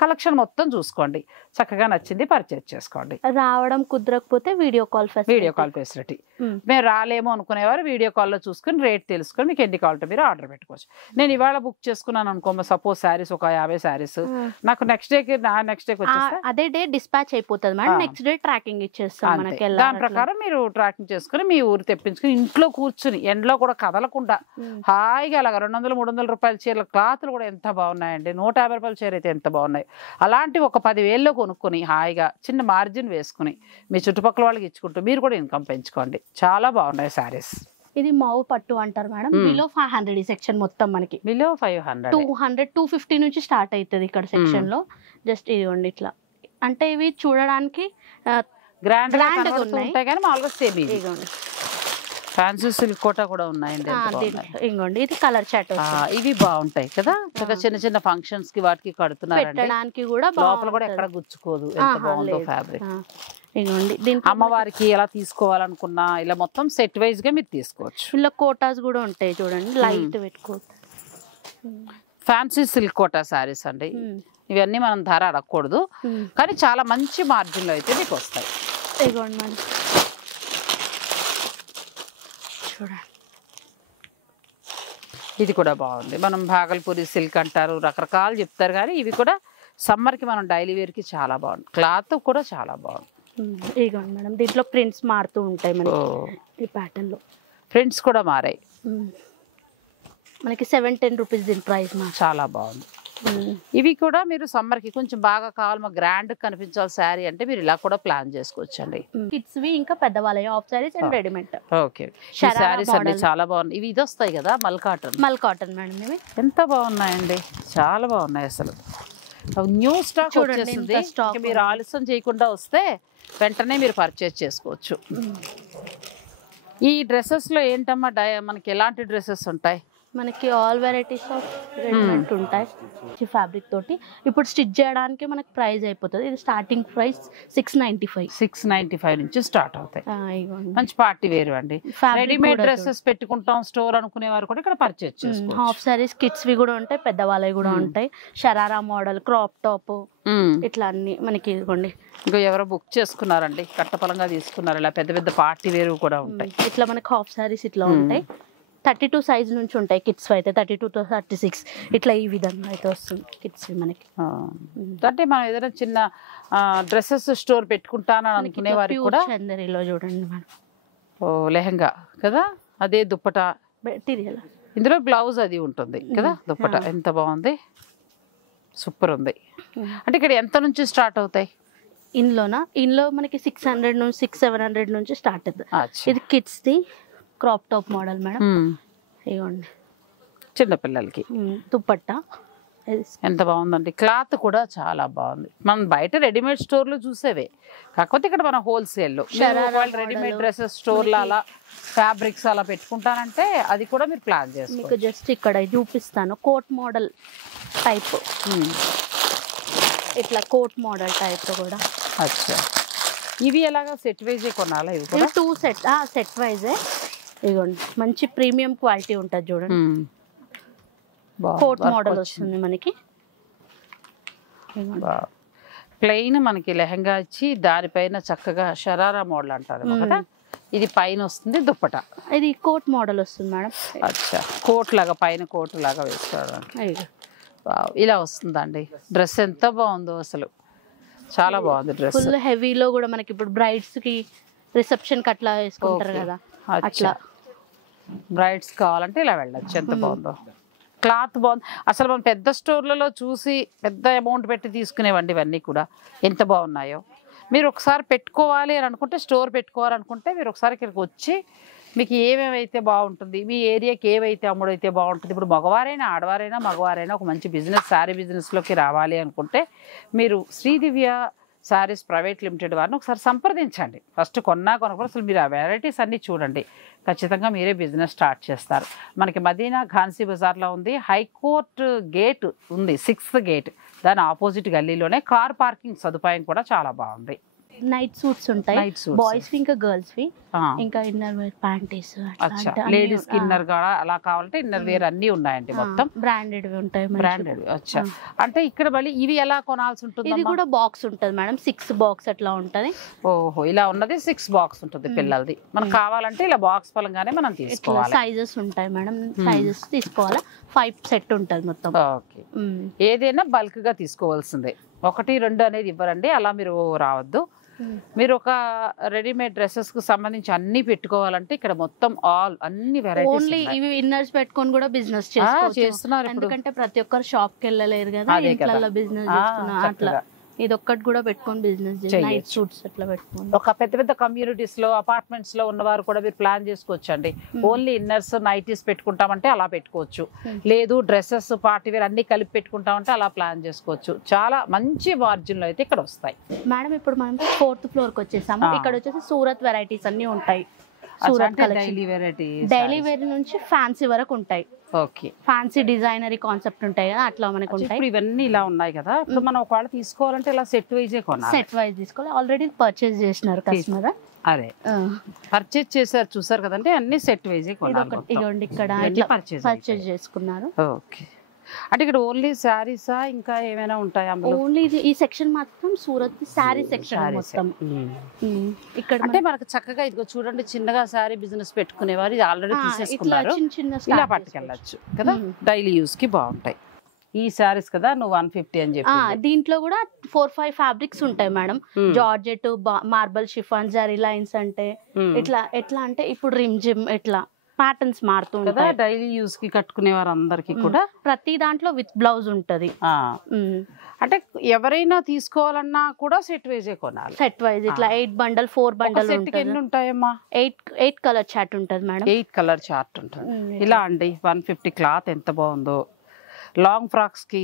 కలెక్షన్ మొత్తం చూసుకోండి, చక్కగా నచ్చింది పర్చేజ్ చేసుకోండి. రావడం కుదరకపోతే వీడియో కాల్ ఫెసిలిటీ. మేము రాలేమో అనుకునేవారు వీడియో కాల్లో చూసుకుని రేట్ తెలుసుకొని మీకు ఎన్ని కావాలంటే మీరు ఆర్డర్ పెట్టుకోవచ్చు. నేను ఇవాళ బుక్ చేసుకున్నాను అనుకో, సపోజ్ శారీస్ ఒక 50 శారీస్, నాకు నెక్స్ట్ డేకి వచ్చేస్తే అదే డే డిస్పాచ్ అయిపోతుంది మేడం, నెక్స్ట్ డే ట్రాకింగ్ ఇచ్చేస్తాం. దాని ప్రకారం మీరు ట్రాకింగ్ చేసుకుని మీ ఊరు తెప్పించుకుని ఇంట్లో కూర్చుని ఎండలో కూడా కదలకుండా హాయిగా అలాగా 200-300 రూపాయల చీరల క్లాత్లు కూడా ఎంత బాగున్నాయండి. 150 రూపాయల చీర అయితే ఎంత బాగున్నాయి. అలాంటి ఒక 10,000లో కొనుక్కొని హాయిగా చిన్న మార్జిన్ వేసుకుని మీ చుట్టుపక్కల వాళ్ళకి ఇచ్చుకుంటూ మీరు కూడా ఇన్కమ్ పెంచుకోండి. చాలా బాగున్నాయి శారీస్. ఇది మావు పట్టు అంటారు మేడం. బిలో 500 సెక్షన్ మొత్తం మనకి. బిలో 500, 200-250 నుంచి స్టార్ట్ అవుతుంది ఇక్కడ సెక్షన్ లో. జస్ట్ ఇదిగోండి ఇట్లా, అంటే ఇవి చూడడానికి గ్రాండ్ ఉంటాయి కానీ మామూలుగా సేమ్. ఇదిగోండి ఫ్యాన్సీ సిల్క్ కోట కూడా ఉన్నాయండి. ఇంకోండి ఇది కలర్ చాట్, ఇవి బాగుంటాయి కదా, చిన్న చిన్న ఫంక్షన్స్ కి వాటికి కడుతున్నారు, పెట్టడానికి కూడా లోపల కూడా ఎక్కడ గుచ్చుకోదు, ఎంత బాగుందో ఫ్యాబ్రిక్. ఇదిగోండి అమ్మవారికి ఎలా తీసుకోవాలనుకున్నా ఇలా మొత్తం సెట్ వైజ్ గా మీరు తీసుకోవచ్చు. ఇలా కోటాస్ కూడా ఉంటాయి చూడండి, లైట్ పెట్టుకోవచ్చు. ఫ్యాన్సీ సిల్క్ కోటా శారీస్ అండి. ఇవన్నీ మనం ధర అడగకూడదు, కానీ చాలా మంచి మార్జిన్ లో అయితే మీకు వస్తాయి. ఇదిగోండి మేడం చూడండి, ఇది కూడా బాగుంది. మనం భాగల్పూరి సిల్క్ అంటారు, రకరకాలు చెప్తారు, కానీ ఇవి కూడా సమ్మర్కి మనం డైలీ వేర్కి చాలా బాగుంది. క్లాత్ కూడా చాలా బాగుంది. ఇదిగోండి మేడం, దీంట్లో ప్రింట్స్ మారుతూ ఉంటాయి మనకి. ఈ ప్యాటర్న్ లో ప్రింట్స్ కూడా మారాయి. మనకి 710 రూపీస్ దీని ప్రైస్. చాలా బాగుంది. ఇవి కూడా మీరు సమ్మర్ కి కొంచెం బాగా కావాలి, మా గ్రాండ్ కనిపించాలి శారీ అంటే మీరు ఇలా కూడా ప్లాన్ చేసుకోవచ్చు అండి. కిడ్స్ వి ఇంకా పెద్దవాళ్ళ of saris and readymade. Okay, saris అండి చాలా బాగుంది. ఇవి ఇది వస్తాయి కదా మల్ కాటన్ మేడం, ఇవి ఎంత బాగున్నాయండి, చాలా బాగున్నాయి. అసలు న్యూ స్టాక్ వచ్చేసింది. మీరు ఆలస్యం చేయకుండా వస్తే వెంటనే మీరు పర్చేజ్ చేసుకోవచ్చు. ఈ డ్రెస్సెస్ లో ఏంటమ్మా మనకి ఎలాంటి డ్రెస్సెస్ ఉంటాయి? మనకి ఆల్ వెరైటీస్ ఆఫ్ రెడీమేడ్ ఉంటాయి ఫ్యాబ్రిక్ తోటి. ఇప్పుడు స్టిచ్ చేయడానికి మనకి ప్రైస్ అయిపోతుంది. ఇది స్టార్టింగ్ ప్రైస్ 695 నుంచి స్టార్ట్ అవుతాయి. మంచి పార్టీ వేరు అండి. రెడీమేడ్ డ్రెస్సెస్ పెట్టుకుంటాం స్టోర్ అనుకునే వారు కూడా ఇక్కడ పర్చేజ్ చేసుకోవచ్చు. హాఫ్ సారీస్ కిడ్స్ వి కూడా ఉంటాయి, పెద్దవాళ్ళవి కూడా ఉంటాయి. షరారా మోడల్, క్రాప్ టాప్, ఇట్లా అన్ని మనకి. ఇదిగోండి ఇంకా ఎవరో బుక్ చేసుకున్నారండి, కట్టపలంగా తీసుకున్నారు. ఇలా పెద్ద పెద్ద పార్టీ వేరు కూడా ఉంటాయి. ఇట్లా మనకి హాఫ్ సారీస్ ఇట్లా ఉంటాయి. 32 సైజ్ నుంచి ఉంటాయి. కిడ్స్ అయితే 32 to 36 ఇట్లా ఈ విధంగా అయితే వస్తుంది కిడ్స్ మనకి. అంటే మనం ఏదైనా చిన్న డ్రెస్సెస్ స్టోర్ పెట్టుకుంటానని అనుకునే వారికి కూడా చందరిలో చూడండి మేడం. లెహంగా కదా, అదే దుప్పట మెటీరియల్, ఇందులో బ్లౌజ్ అది ఉంటుంది కదా. దుప్పట ఎంత బాగుంది, సూపర్ ఉంది. అంటే ఇక్కడ ఎంత నుంచి స్టార్ట్ అవుతాయి? ఇందులో మనకి 600 నుంచి 600-700 నుంచి స్టార్ట్ అవుతుంది. ఇది kids the crop top model madam. ఇవ్వండి చిన్నపిల్లలకి. దుపట్టా ఎంత బాగుందండి, క్లాత్ కూడా చాలా బాగుంది. మనం బయట రెడీమేడ్ స్టోర్లో చూసేవే, కాకపోతే ఇక్కడ మన హోల్సేల్లో రెడీమేడ్ డ్రెస్సెస్ స్టోర్లో అలా ఫ్యాబ్రిక్స్ అలా పెట్టుకుంటానంటే అది కూడా మీరు ప్లాన్ చేస్తారు. మీకు జస్ట్ ఇక్కడ చూపిస్తాను, కోట్ మోడల్ టైప్, ఇట్లా కోట్ మోడల్ టైప్ కూడా. అచ్చా, ఇవి ఎలాగా సెట్ వైజే కొనాలా? ఇవి కూడా 2 సెట్ వైజే. ఇదిగోండి మంచి ప్రీమియం క్వాలిటీ ఉంటుంది చూడండి. కోట్ మోడల్ వస్తుంది మనకి. ప్లెయిన్ మనకి లెహంగా ఇచ్చి దానిపైన చక్కగా షరారా మోడల్ అంటారు కదా, ఇది పైన వస్తుంది దుప్పట. ఇది కోట్ మోడల్ వస్తుంది మేడం. అచ్చా, కోట్ లాగా పైన కోట్ లాగా వేసుకోవడానికి ఇలా వస్తుందండి. డ్రెస్ ఎంత బాగుందో అసలు, చాలా బాగుంది డ్రెస్. ఫుల్ హెవీలో కూడా మనకి ఇప్పుడు బ్రైడ్స్ కి రిసెప్షన్ కి అట్లా వేసుకుంటారు కదా, అట్లా బ్రైడ్స్ కావాలంటే ఇలా వెళ్ళచ్చు. ఎంత బాగుందో, క్లాత్ బాగుంది. అసలు మనం పెద్ద స్టోర్లలో చూసి పెద్ద అమౌంట్ పెట్టి తీసుకునేవండి ఇవన్నీ కూడా, ఎంత బాగున్నాయో. మీరు ఒకసారి పెట్టుకోవాలి అని అనుకుంటే, స్టోర్ పెట్టుకోవాలనుకుంటే మీరు ఒకసారి ఇక్కడికి వచ్చి మీకు ఏమేమైతే బాగుంటుంది, మీ ఏరియాకి ఏవైతే అమ్ముడైతే బాగుంటుంది. ఇప్పుడు మగవారైనా ఆడవారైనా మగవారైనా ఒక మంచి బిజినెస్, శారీ బిజినెస్లోకి రావాలి అనుకుంటే మీరు శ్రీదివ్య శారీస్ ప్రైవేట్ లిమిటెడ్ వారిని ఒకసారి సంప్రదించండి. ఫస్ట్ కొనకుండా అసలు మీరు ఆ వెరైటీస్ అన్నీ చూడండి, ఖచ్చితంగా మీరే బిజినెస్ స్టార్ట్ చేస్తారు. మనకి మదీనా ఘాన్సీ బజార్లో ఉంది, హైకోర్ట్ గేట్ ఉంది, 6th గేట్, దాని ఆపోజిట్ గల్లీలోనే కార్ పార్కింగ్ సదుపాయం కూడా చాలా బాగుంది. నైట్ సూట్స్ ఉంటాయి, బాయ్స్ ఇంకా గర్ల్స్ వి, ఇంకా ఇన్నర్ వేర్ ప్యాంటీస్, లేడీస్ కి ఇన్నర్ కూడా అలా కావాలంటే ఇన్నర్ వేర్ అన్ని ఉన్నాయండి, మొత్తం బ్రాండెడ్ ఉంటాయి. బ్రాండెడ్. అచ్చా, అంటే ఇక్కడ మళ్ళీ ఇవి ఎలా కొనాల్సి ఉంటుంది? ఇది కూడా బాక్స్ ఉంటుంది మేడం, 6 బాక్స్ అట్లా ఉంటది. ఓహో, ఇలా ఉన్నది 6 బాక్స్ ఉంటుంది పిల్లలది. మనకు కావాలంటే ఇలా బాక్స్ పరంగానే మనం తీసుకోవాలి. సైజెస్ ఉంటాయి మేడం, సైజెస్ తీసుకోవాలా. 5 సెట్ ఉంటుంది మొత్తం. ఓకే, ఏదైనా బల్క్ గా తీసుకోవాల్సిందే, 1, 2 అనేది ఇవ్వరండి, అలా మీరు రావద్దు. మీరు ఒక రెడీమేడ్ డ్రెస్సెస్ కు సంబంధించి అన్ని పెట్టుకోవాలంటే ఇక్కడ మొత్తం ఆల్ అన్ని వెరైటీస్. ఓన్లీ ఇవి ఇన్నర్స్ పెట్టుకొని కూడా బిజినెస్ చేస్తున్నారు, ఎందుకంటే ప్రతి ఒక్కరు షాప్ కి వెళ్ళలేరు కదా, ఇంట్లో బిజినెస్ చేస్తున్నారు. అట్లా ఇది ఒక్కటి కూడా పెట్టుకొని బిజినెస్ నైట్ సూట్స్ అట్లా పెట్టుకోండి. ఒక పెద్ద పెద్ద కమ్యూనిటీస్ లో, అపార్ట్మెంట్స్ లో ఉన్నవారు కూడా మీరు ప్లాన్ చేసుకోవచ్చు అండి. ఓన్లీ ఇన్నర్స్ నైటీస్ పెట్టుకుంటామంటే అలా పెట్టుకోవచ్చు, లేదు డ్రెస్సెస్ పార్టీ వేర్ అన్ని కలిపి పెట్టుకుంటామంటే అలా ప్లాన్ చేసుకోవచ్చు. చాలా మంచి మార్జిన్ లో అయితే ఇక్కడ వస్తాయి మేడం. ఇప్పుడు మనం 4th ఫ్లోర్ కి వచ్చేసాము. ఇక్కడ వచ్చేసి సూరత్ వెరైటీస్ అన్ని ఉంటాయి. డైలీ వేర్ నుంచి ఫ్యాన్సీ వరకు ఉంటాయి. ఓకే, ఫ్యాన్సీ డిజైనరీ కాన్సెప్ట్ ఉంటాయి కదా, అట్లా మనకు ఉంటాయి. ఇవన్నీ ఇలా ఉన్నాయి కదా, ఇప్పుడు మనం ఒకవేళ తీసుకోవాలంటే ఇలా సెట్ వైజే కొనాలి. సెట్ వైజ్ తీసుకోవాలి. ఆల్రెడీ పర్చేస్ చేసినారు కస్టమర్, అదే పర్చేస్ చేశారు, చూసారు కదండి, అన్ని సెట్ వైజే కొనాలి. ఇదిగోండి ఇక్కడ పర్చేస్ చేసుకున్నారు. ఓకే, అంటే ఇక్కడ ఓన్లీ శారీసా ఇంకా ఏమైనా ఉంటాయా? ఓన్లీ ఈ సెక్షన్ మాత్రం సూరత్ శారీ సెక్షన్ మొత్తం. ఇక్కడ అంటే మనకు చక్కగా ఇదిగో చూడండి, చిన్నగా శారీ బిజినెస్ పెట్టుకునేవారు ఇది ఆల్రెడీ తీసేసుకున్నారు, ఇలా పట్టుకెళ్ళచ్చు కదా, డైలీ యూస్ కి బాగుంటాయి. ఈ శారీస్ కదా నువ్వు 150 అని చెప్పి, దీంట్లో కూడా 4-5 ఫ్యాబ్రిక్స్ ఉంటాయి madam. Georgette, marble, chiffon, zari lines, అంటే ఇట్లా ఎట్లా అంటే ఇప్పుడు రిమ్ జిమ్ ఇట్లా ప్యాటర్న్స్ మారుతుంటాయి. డైలీ యూస్ కి కట్టుకునే వారు అందరికి కూడా ప్రతి దాంట్లో విత్ బ్లౌజ్ ఉంటది. అంటే ఎవరైనా తీసుకోవాలన్నా కూడా సెట్ వైజే కొనాలి. సెట్ వైజ్ ఇట్లా 8 బండల్ 4 బండల్ ఎన్ని ఉంటాయమ్మా? 8 కలర్ చార్ట్ ఉంటది మేడం. 8 కలర్ చార్ట్ ఉంటుంది. ఇలా అండి 150 క్లాత్ ఎంత బాగుందో. లాంగ్ ఫ్రాక్స్ కి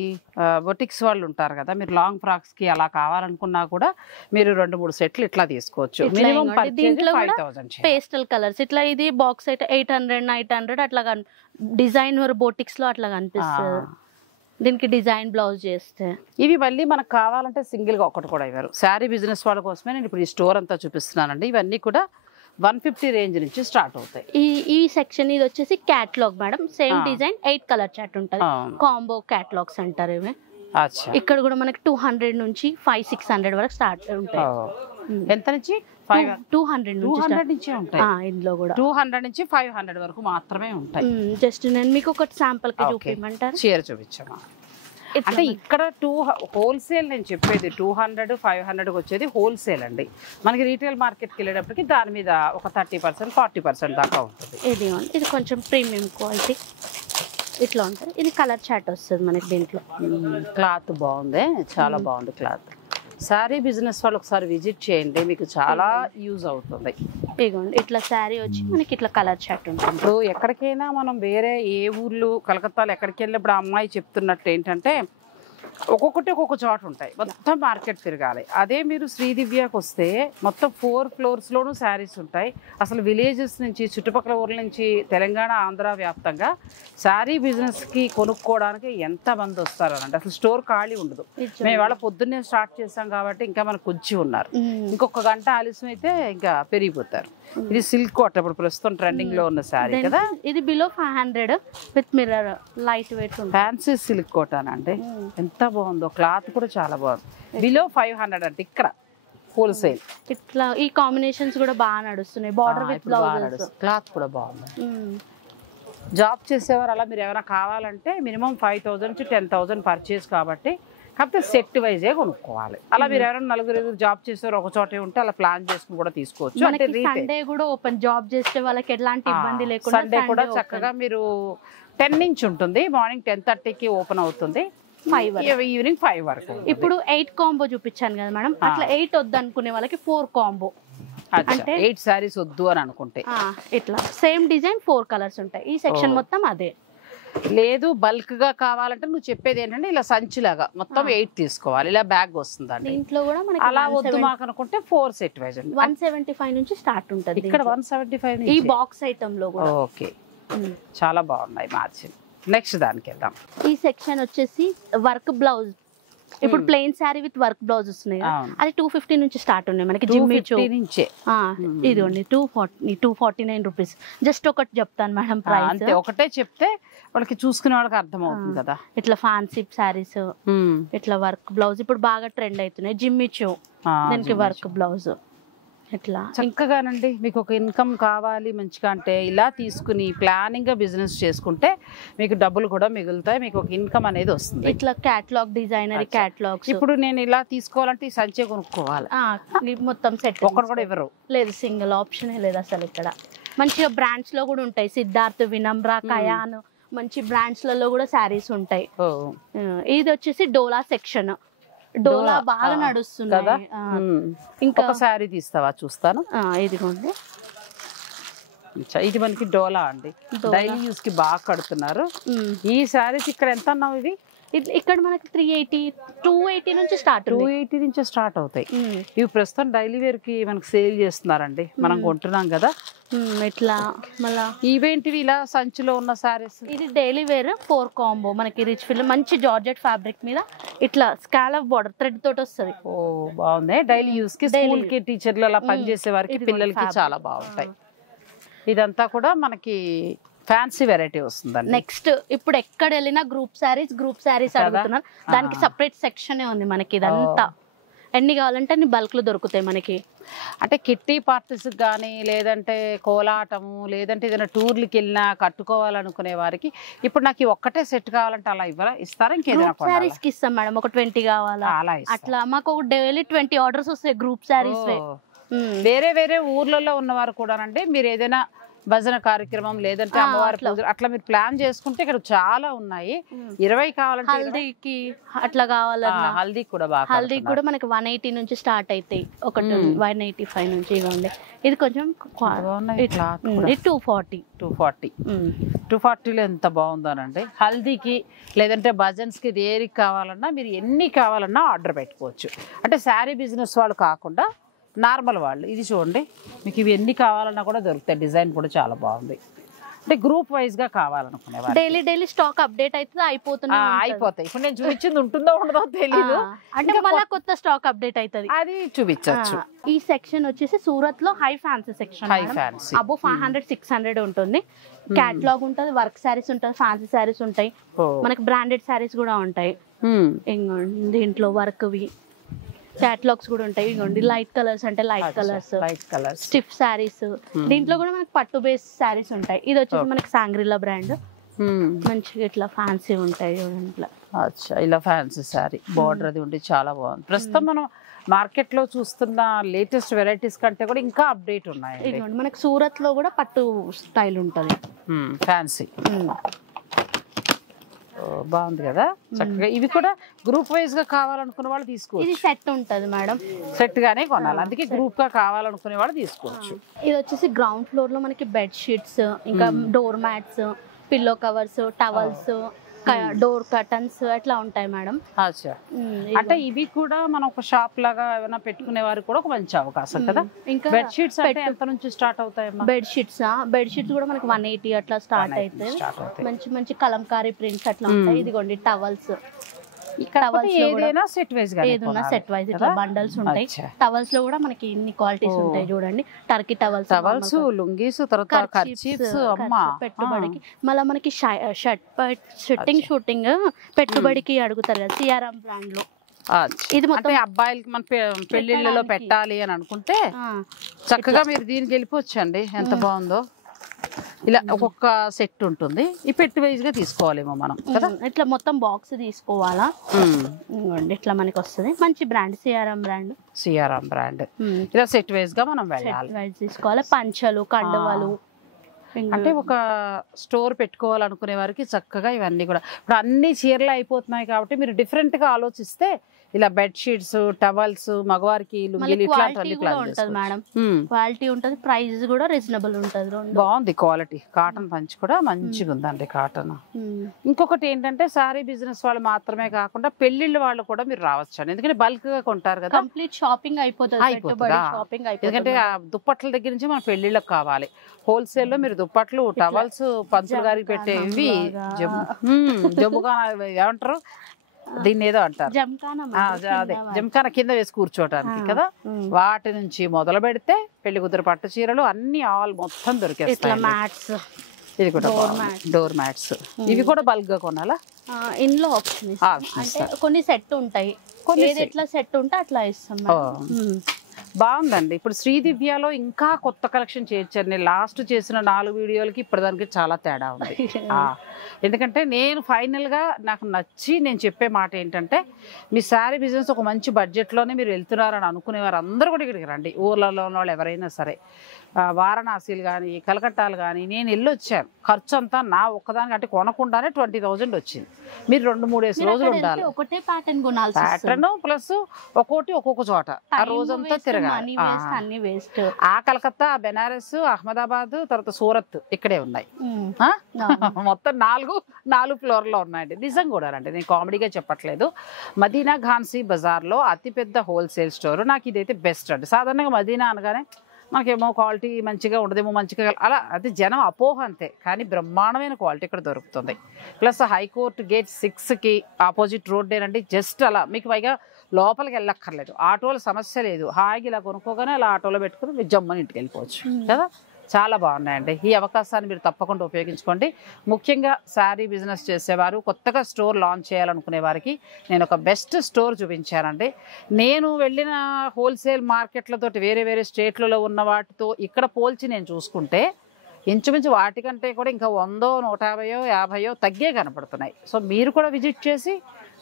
బొటిక్స్ వాళ్ళు ఉంటారు కదా, మీరు లాంగ్ ఫ్రాక్స్ కి అలా కావాలనుకున్నా కూడా మీరు 2-3 సెట్లు ఇట్లా తీసుకోవచ్చు. దీంట్లో పేస్టల్ కలర్స్ ఇట్లా, ఇది బాక్స్ అయితే 800-900 అట్లా డిజైన్ బొటిక్స్ లో అట్లా కనిపిస్తుంది. దీనికి డిజైన్ బ్లౌజ్ చేస్తే ఇవి మళ్ళీ మనకు కావాలంటే సింగిల్ గా ఒకటి కూడా ఇవ్వరు. శారీ బిజినెస్ వాళ్ళ కోసమే నేను ఇప్పుడు ఈ స్టోర్ అంతా చూపిస్తున్నానండి. ఇవన్నీ కూడా 150 రేంజ్ నుంచి స్టార్ట్ అవుతాయి. ఈ సెక్షన్ ఇది వచ్చేసి catalogue madam, same design 8 colour chart ఉంటుంది. కాంబో క్యాటలాగ్స్ అంటారు ఇవి. ఇక్కడ కూడా మనకి 200 నుంచి 500-600 వరకు స్టార్ట్ ఉంటాయి. ఎంత నుంచి? 200 నుంచి ఉంటాయి. ఇందులో కూడా 200 నుంచి 500 వరకు మాత్రమే ఉంటాయి. జస్ట్ నేను మీకు ఒక శాంపుల్ కి చూపించమంటారు? చీర చూపించమా. అంటే ఇక్కడ హోల్సేల్ నేను చెప్పేది 200-500 వచ్చేది హోల్సేల్ అండి. మనకి రీటైల్ మార్కెట్కి వెళ్ళేటప్పటికి దాని మీద ఒక 30%-40% దాకా ఉంటుంది. ఇది కొంచెం ప్రీమియం క్వాలిటీ ఇట్లా ఉంటుంది. ఇది కలర్ చార్ట్ వస్తుంది మనకి. దీంట్లో క్లాత్ బాగుంది, చాలా బాగుంది క్లాత్. శారీ బిజినెస్ వాళ్ళు ఒకసారి విజిట్ చేయండి, మీకు చాలా యూజ్ అవుతుంది. ఇదిగోండి ఇట్లా శారీ వచ్చి మనకి ఇట్లా కలర్ చార్ట్ ఉంటుంది. ఇప్పుడు ఎక్కడికైనా మనం వేరే ఏ ఊర్లు కలకత్తాలో ఎక్కడికి వెళ్ళినప్పుడు ఆ అమ్మాయి చెప్తున్నట్టు ఏంటంటే ఒక్కొక్కటి ఒక్కొక్క చోట ఉంటాయి, మొత్తం మార్కెట్ తిరగాలి. అదే మీరు శ్రీదివ్యకు వస్తే మొత్తం 4 ఫ్లోర్స్లోనూ శారీస్ ఉంటాయి. అసలు విలేజెస్ నుంచి చుట్టుపక్కల ఊర్ల నుంచి తెలంగాణ ఆంధ్ర వ్యాప్తంగా శారీ బిజినెస్కి కొనుక్కోవడానికి ఎంతమంది వస్తారనంటే అసలు స్టోర్ ఖాళీ ఉండదు. మేము ఇవాళ పొద్దున్నే స్టార్ట్ చేస్తాం కాబట్టి ఇంకా మనకు వచ్చి ఉన్నారు, ఇంకొక గంట ఆలస్యం అయితే ఇంకా పెరిగిపోతారు. ఇది సిల్క్ కాటన్ ఇప్పుడు ప్రస్తుతం ట్రెండింగ్ లో ఉన్న శారీ కదా. ఇది below 500 with mirror light weight fancy silk cotton అంటే ఎంత బాగుందో, క్లాత్ కూడా చాలా బాగుంది. బిలో 500 అంటే ఇక్కడ హోల్సేల్. ఇట్లా ఈ కాంబినేషన్స్ కూడా బాగా నడుస్తున్నాయి. బార్డర్ విత్ బ్లౌజెస్, క్లాత్ కూడా బాగుంది. జాబ్ చేసేవారు అలా మీరు ఏమైనా కావాలంటే మినిమం 5,000 నుంచి 10,000 పర్చేస్ కాబట్టి, కాకపోతే సెట్ వైజే కొనుక్కోవాలి. అలా మీరు ఎవరైనా 4 జాబ్ చేసేవారు ఒక చోటే ఉంటే అలా ప్లాన్ చేసుకుని కూడా తీసుకోవచ్చు. అంటే సండే కూడా ఓపెన్ జాబ్ చేసే వాళ్ళకి ఎలాంటి ఇబ్బంది లేకుండా సండే కూడా చక్కగా మీరు 10 నుంచి ఉంటుంది, మార్నింగ్ 10:30కి ఓపెన్ అవుతుంది, 5 ఈవినింగ్ 5 వరకు. ఇప్పుడు 8 కాంబో చూపించాను కదా మేడం, అట్లా 8 వద్దు అనుకునే వాళ్ళకి 4 కాంబో. అంటే 8 సారీస్ వద్దు అని అనుకుంటే ఇట్లా సేమ్ డిజైన్ 4 కలర్స్ ఉంటాయి. ఈ సెక్షన్ మొత్తం అదే. లేదు బల్క్ గా కావాలంటే నువ్వు చెప్పేది ఏంటంటే ఇలా సంచిలాగా మొత్తం 8 తీసుకోవాలి, ఇలా బ్యాగ్ వస్తుందండి. దీంట్లో కూడా మనకి అలా వద్దు మాకు అనుకుంటే 4 సెట్ వైజ్ 175 నుంచి స్టార్ట్ ఉంటుంది. ఇక్కడ 175 ఈ బాక్స్ ఐటమ్ లో కూడా. ఓకే, చాలా బాగున్నాయి మార్జిన్. నెక్స్ట్ దానికి వెళ్దాం. ఈ సెక్షన్ వచ్చేసి వర్క్ బ్లౌజ్. ఇప్పుడు plain sari with work blouse వస్తున్నాయి, అది 250 నుంచి స్టార్ట్ ఉన్నాయి మనకి. నుంచే ఇదిగోండి 249 రూపీస్. జస్ట్ ఒకటి చెప్తాను మేడం ప్రైస్, అంతే ఒకటే చెప్తే వాళ్ళకి చూసుకునే వాళ్ళకి అర్థం అవుతుంది కదా. ఇట్లా ఫ్యాన్సీ శారీస్, ఇట్లా వర్క్ బ్లౌజ్ ఇప్పుడు బాగా ట్రెండ్ అవుతున్నాయి. జిమ్మిచూ దానికి వర్క్ బ్లౌజ్. ఇట్లా చక్కగానండి మీకు ఒక ఇన్కమ్ కావాలి మంచిగా అంటే ఇలా తీసుకుని ప్లానింగ్ గా బిజినెస్ చేసుకుంటే మీకు డబ్బులు కూడా మిగులుతాయి, మీకు ఒక ఇన్కమ్ అనేది వస్తుంది. ఇట్లా క్యాటలాగ్ డిజైనర్ క్యాటలాగ్స్. ఇప్పుడు నేను ఇలా తీసుకోవాలంటే ఈ సంచే కొనుక్కోవాలి, మొత్తం సెట్ ఒక్కడు కూడా ఇవ్వరు. లేదు, సింగిల్ ఆప్షనే లేదు అసలు. ఇక్కడ మంచిగా బ్రాండ్స్ లో కూడా ఉంటాయి, సిద్ధార్థ్, వినమ్ర, కయాన్, మంచి బ్రాండ్స్ లలో కూడా శారీస్ ఉంటాయి. ఇది వచ్చేసి డోలా సెక్షన్. డోలా బాగా నడుస్తుంది కదా. ఇంకా శారీ తీస్తావా చూస్తాను. ఇదిగోండి ఇది మనకి డోలా అండి, డైలీ యూస్ కి బాగా కడుతున్నారు. ఈ శారీస్ ఇక్కడ ఎంత అన్నావు? ఇది ఇక్కడ మనకి 380, 280 నుంచి స్టార్ట్. 280 నుంచి స్టార్ట్ అవుతాయి. ఇవి ప్రస్తుతం డైలీ వేర్ కి మనకి సేల్ చేస్తున్నారండి, మనం కొంటున్నాం కదా. ఇట్లా మళ్ళా ఇవేంటివి ఇలా సంచిలో ఉన్న సారీస్? ఇది డైలీ వేర్ 4 కాంబో మనకి. రిచ్ ఫిల్ మంచి జార్జెట్ ఫ్యాబ్రిక్ మీద ఇట్లా స్కాలప్ బార్డర్ థ్రెడ్ తోటి వస్తుంది. ఓ బాగుంది. డైలీ యూస్ కి, స్కూల్ కి, టీచర్లు అలా పనిచేసే వారికి, పిల్లలకి చాలా బాగుంటాయి. ఇదంతా కూడా మనకి ఫ్యాన్సీ వెరైటీ వస్తుందండి. నెక్స్ట్ ఇప్పుడు ఎక్కడ వెళ్ళినా గ్రూప్ శారీస్ అడుగుతున్నారు, దానికి సపరేట్ సెక్షన్ ఉంది మనకి. ఇదంతా ఎన్ని కావాలంటే అన్ని బల్క్ లో దొరుకుతాయి మనకి. అంటే కిట్టి పార్టీస్ కానీ, లేదంటే కోలాటము, లేదంటే ఏదైనా టూర్లకి వెళ్ళినా కట్టుకోవాలనుకునే వారికి ఇప్పుడు నాకు ఒక్కటే సెట్ కావాలంటే అలా ఇస్తారా? ఇంకేదైనా శారీస్ కి ఇస్తాం మేడం. ఒక 20 కావాలా అట్లా. మాకు ఒక డైలీ 20 ఆర్డర్స్ వస్తాయి గ్రూప్ శారీస్. వేరే వేరే ఊర్లలో ఉన్నవారు కూడానండి, మీరు ఏదైనా భజన కార్యక్రమం లేదంటే అమ్మవారి పూజ అట్లా మీరు ప్లాన్ చేసుకుంటే ఇక్కడ చాలా ఉన్నాయి. 20 కావాలంటే హల్దీకి అట్లా కావాలన్నా హల్దీ కూడా బాగా, హల్దీ కూడా మనకి 180 నుంచి స్టార్ట్ అవుతాయి. ఒకటి 185 నుంచి. ఇవ్వండి ఇది కొంచెం 240లో ఎంత బాగుందోనండి. హల్దీకి లేదంటే భజన్స్ కి దేనికి కావాలన్నా మీరు ఎన్ని కావాలన్నా ఆర్డర్ పెట్టుకోవచ్చు. అంటే శారీ బిజినెస్ వాళ్ళు కాకుండా నార్మల్ వాళ్ళు. ఇది చూడండి మీకు ఇవి ఎన్ని కావాలన్నా కూడా దొరుకుతాయి. డిజైన్ కూడా చాలా బాగుంది. అంటే గ్రూప్ వైజ్ గా కావాలనుకునేవారు డైలీ స్టాక్ అప్డేట్ అయితే అయిపోతాయి. ఇప్పుడు నేను చూపించింది ఉంటుందో ఉండదో తెలియదు, అంటే మళ్ళీ కొత్త స్టాక్ అప్డేట్ అవుతుంది, అది చూపించచ్చు. ఈ సెక్షన్ వచ్చేసి సూరత్ లో హై ఫ్యాన్సీ సెక్షన్. అబో 500, 600 ఉంటుంది. క్యాటలాగ్ ఉంటుంది, వర్క్ శారీస్ ఉంటుంది, ఫ్యాన్సీ శారీస్ ఉంటాయి, మనకి బ్రాండెడ్ శారీస్ కూడా ఉంటాయి. దీంట్లో వర్క్ వి క్యాటలాగ్స్ కూడా ఉంటాయి. ఇవ్వండి లైట్ కలర్స్ అంటే లైట్ కలర్స్, స్టిఫ్ శారీస్. దీంట్లో కూడా మనకి పట్టు బేస్ శారీస్ ఉంటాయి. ఇది వచ్చేసి మనకి సాంగ్రిల్లా బ్రాండ్. మంచిగా ఇట్లా ఫ్యాన్సీ ఉంటాయి. ఇలా ఫ్యాన్సీ శారీ బార్డర్ అది ఉండి చాలా బాగుంది. ప్రస్తుతం మనం మార్కెట్ లో చూస్తున్న లేటెస్ట్ వెరైటీస్ కంటే కూడా ఇంకా అప్డేట్ ఉన్నాయి. ఇదిగోండి మనకి సూరత్ లో కూడా పట్టు స్టైల్ ఉంటుంది, ఫ్యాన్సీ. బాగుంది కదా చక్కగా. ఇవి కూడా గ్రూప్ వైజ్ గా కావాలనుకునే వాళ్ళు తీసుకోవచ్చు. ఇది సెట్ ఉంటది మేడం, సెట్ గానే కొనాలి, అందుకే గ్రూప్ గా కావాలనుకునే వాళ్ళు తీసుకోవచ్చు. ఇది వచ్చేసి గ్రౌండ్ ఫ్లోర్ లో మనకి బెడ్ షీట్స్, ఇంకా door mats, pillow covers, towels, door curtains అట్లా ఉంటాయి మేడం. అంటే ఇవి కూడా మనం ఒక షాప్ లాగా ఏమైనా పెట్టుకునే వారికి కూడా ఒక మంచి అవకాశం కదా. ఇంకా బెడ్ షీట్స్ అంటే ఎంత నుంచి స్టార్ట్ అవుతాయి? బెడ్ షీట్స్ కూడా మనకి 180 అట్లా స్టార్ట్ అవుతాయి. మంచి మంచి కలంకారీ ప్రింట్స్ అట్లా ఉంటాయి. ఇదిగోండి టవల్స్, ఏదైనా సెట్ వైజ్ గా ఏదైనా సెట్ వైజ్ ఇట్లా బండల్స్ ఉంటాయి. టవల్స్ లో కూడా మనకి ఇన్ని క్వాలిటీస్ ఉంటాయి చూడండి. టర్కీ టవల్స్, లుంగీస్, తర్వాత కర్చీఫ్స్ పెట్టుబడికి. మళ్ళీ మనకి షూటింగ్ పెట్టుబడికి అడుగుతారు కదా సిఆర్ఎం బ్రాండ్ లో. ఇది మొత్తం అబ్బాయిలకి మన పెళ్లిళ్ళలో పెట్టాలి అని అనుకుంటే చక్కగా మీరు దీనికి వెళ్ళిపోవచ్చండి. ఎంత బాగుందో. ఇలా ఒక్కొక్క సెట్ ఉంటుంది. ఈ పెట్టి వైజ్ గా తీసుకోవాలేమో మనం కదా. ఇట్లా మొత్తం బాక్స్ తీసుకోవాలా. ఇట్లా మనకి వస్తుంది మంచి బ్రాండ్, సిఆర్ఎం బ్రాండ్. ఇలా సెట్ వైజ్ గా మనం వెళ్ళాలి, తీసుకోవాలి. పంచలు, కండువలు, అంటే ఒక స్టోర్ పెట్టుకోవాలనుకునే వారికి చక్కగా ఇవన్నీ కూడా. ఇప్పుడు అన్ని చీరలు అయిపోతున్నాయి కాబట్టి మీరు డిఫరెంట్ గా ఆలోచిస్తే ఇలా బెడ్ షీట్స్, టవల్స్, మగవారికి లుంగీలు ఇట్లాంటివన్నీ మేడం. క్వాలిటీ ఉంటుంది, ప్రైస్ కూడా రీజనబుల్ ఉంటుంది. బాగుంది క్వాలిటీ. కాటన్ పంచ్ కూడా మంచిగా ఉందండి కాటన్. ఇంకొకటి ఏంటంటే సారీ బిజినెస్ వాళ్ళు మాత్రమే కాకుండా పెళ్లిళ్ళ వాళ్ళు కూడా మీరు రావచ్చు అండి. ఎందుకంటే బల్క్ గా కొంటారు కదా, కంప్లీట్ షాపింగ్ అయిపోతుంది. ఎందుకంటే దుప్పట్ల దగ్గర నుంచి మన పెళ్లిళ్ళకి కావాలి. హోల్సేల్ లో మీరు దుప్పట్లు, టవల్స్, పంచులు గారికి పెట్టేవి, జమ్ముగా ఏమంటారు దీన్ని ఏదో అంటారు, అదే జంకాన కింద వేసి కూర్చోటానికి కదా. వాటి నుంచి మొదలు పెడితే పెళ్లి కూతురు పట్టు చీరలు అన్ని మొత్తం దొరికేస్తాయి. ఇది కూడా డోర్ మ్యాట్స్. ఇవి కూడా బల్క్ గా కొనాలా? ఇందులో ఆప్షన్ కొన్ని సెట్ ఉంటాయి, ఎట్లా సెట్ ఉంటే అట్లా ఇస్తాం. బాగుందండి. ఇప్పుడు శ్రీదివ్యలో ఇంకా కొత్త కలెక్షన్ చేయొచ్చారు. నేను లాస్ట్ చేసిన 4 వీడియోలకి ఇప్పటిదానికి చాలా తేడా ఉంది. ఎందుకంటే నేను ఫైనల్గా నాకు నచ్చి నేను చెప్పే మాట ఏంటంటే, మీ శారీ బిజినెస్ ఒక మంచి బడ్జెట్లోనే మీరు వెళ్తున్నారని అనుకునేవారు అందరూ కూడా ఇక్కడికి రండి. ఊర్లలో ఉన్న వాళ్ళు ఎవరైనా సరే, వారణాసీలు కానీ కలకట్టాలు కానీ నేను వెళ్ళొచ్చాను. ఖర్చు అంతా నా ఒక్కదానికి అంటే కొనకుండానే 20,000 వచ్చింది. మీరు 2-3 రోజులు ఉండాలి. ప్యాటర్న్ ప్లస్ ఒక్కొక్క చోట ఆ రోజంతా తిరగాలి. ఆ కలకత్తా, బెనారస్, అహ్మదాబాద్, తర్వాత సూరత్ ఇక్కడే ఉన్నాయి. మొత్తం 4 ఫ్లోర్లో ఉన్నాయండి. నిజం కూడా అండి, నేను కామెడీగా చెప్పట్లేదు. మదీనా ఘాన్సీ బజార్లో అతిపెద్ద హోల్సేల్ స్టోర్. నాకు ఇదైతే బెస్ట్ అండి. సాధారణంగా మదీనా అనగానే మనకేమో క్వాలిటీ మంచిగా ఉండదేమో, మంచిగా అలా అది జనం అపోహ అంతే. కానీ బ్రహ్మాండమైన క్వాలిటీ ఇక్కడ దొరుకుతుంది. ప్లస్ హైకోర్టు గేట్ 6కి ఆపోజిట్ రోడ్డేనండి. జస్ట్ అలా మీకు పైగా లోపలికి వెళ్ళక్కర్లేదు, ఆటోల సమస్య లేదు. హాయిగా ఇలా కొనుక్కోగానే అలా ఆటోలో పెట్టుకుని మీరు జమ్మని ఇంటికి వెళ్ళిపోవచ్చు కదా. చాలా బాగున్నాయండి. ఈ అవకాశాన్ని మీరు తప్పకుండా ఉపయోగించుకోండి. ముఖ్యంగా శారీ బిజినెస్ చేసేవారు, కొత్తగా స్టోర్ లాంచ్ చేయాలనుకునే వారికి నేను ఒక బెస్ట్ స్టోర్ చూపించానండి. నేను వెళ్ళిన హోల్సేల్ మార్కెట్లతోటి వేరే స్టేట్లలో ఉన్న వాటితో ఇక్కడ పోల్చి నేను చూసుకుంటే ఇంచుమించు వాటికంటే కూడా ఇంకా 100, 150, 50 తగ్గే కనపడుతున్నాయి. సో మీరు కూడా విజిట్ చేసి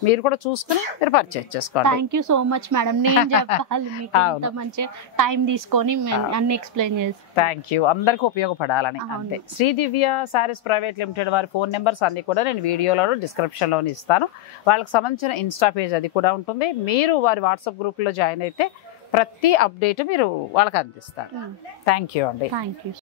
మీరు కూడా చూసుకుని మీరు పర్చేజ్ చేసుకోండి. Thank you so much madam. నేను చెప్పాలి మీకు, ఇంత మంచి టైం తీసుకొని అన్ని ఎక్స్ప్లెయిన్ చేసి. Thank you. అందరికీ ఉపయోగపడాలని అంతే. శ్రీదివ్య శారీస్ ప్రైవేట్ లిమిటెడ్ వారి ఫోన్ నెంబర్స్ అన్ని కూడా నేను వీడియోలో డిస్క్రిప్షన్లో ఇస్తాను. వాళ్ళకి సంబంధించిన ఇన్స్టా పేజ్ అది కూడా ఉంటుంది. మీరు వారి వాట్సాప్ గ్రూప్లో జాయిన్ అయితే ప్రతి అప్డేట్ మీరు వాళ్ళకి అందిస్తారు. థ్యాంక్ యూ అండి. Thank you.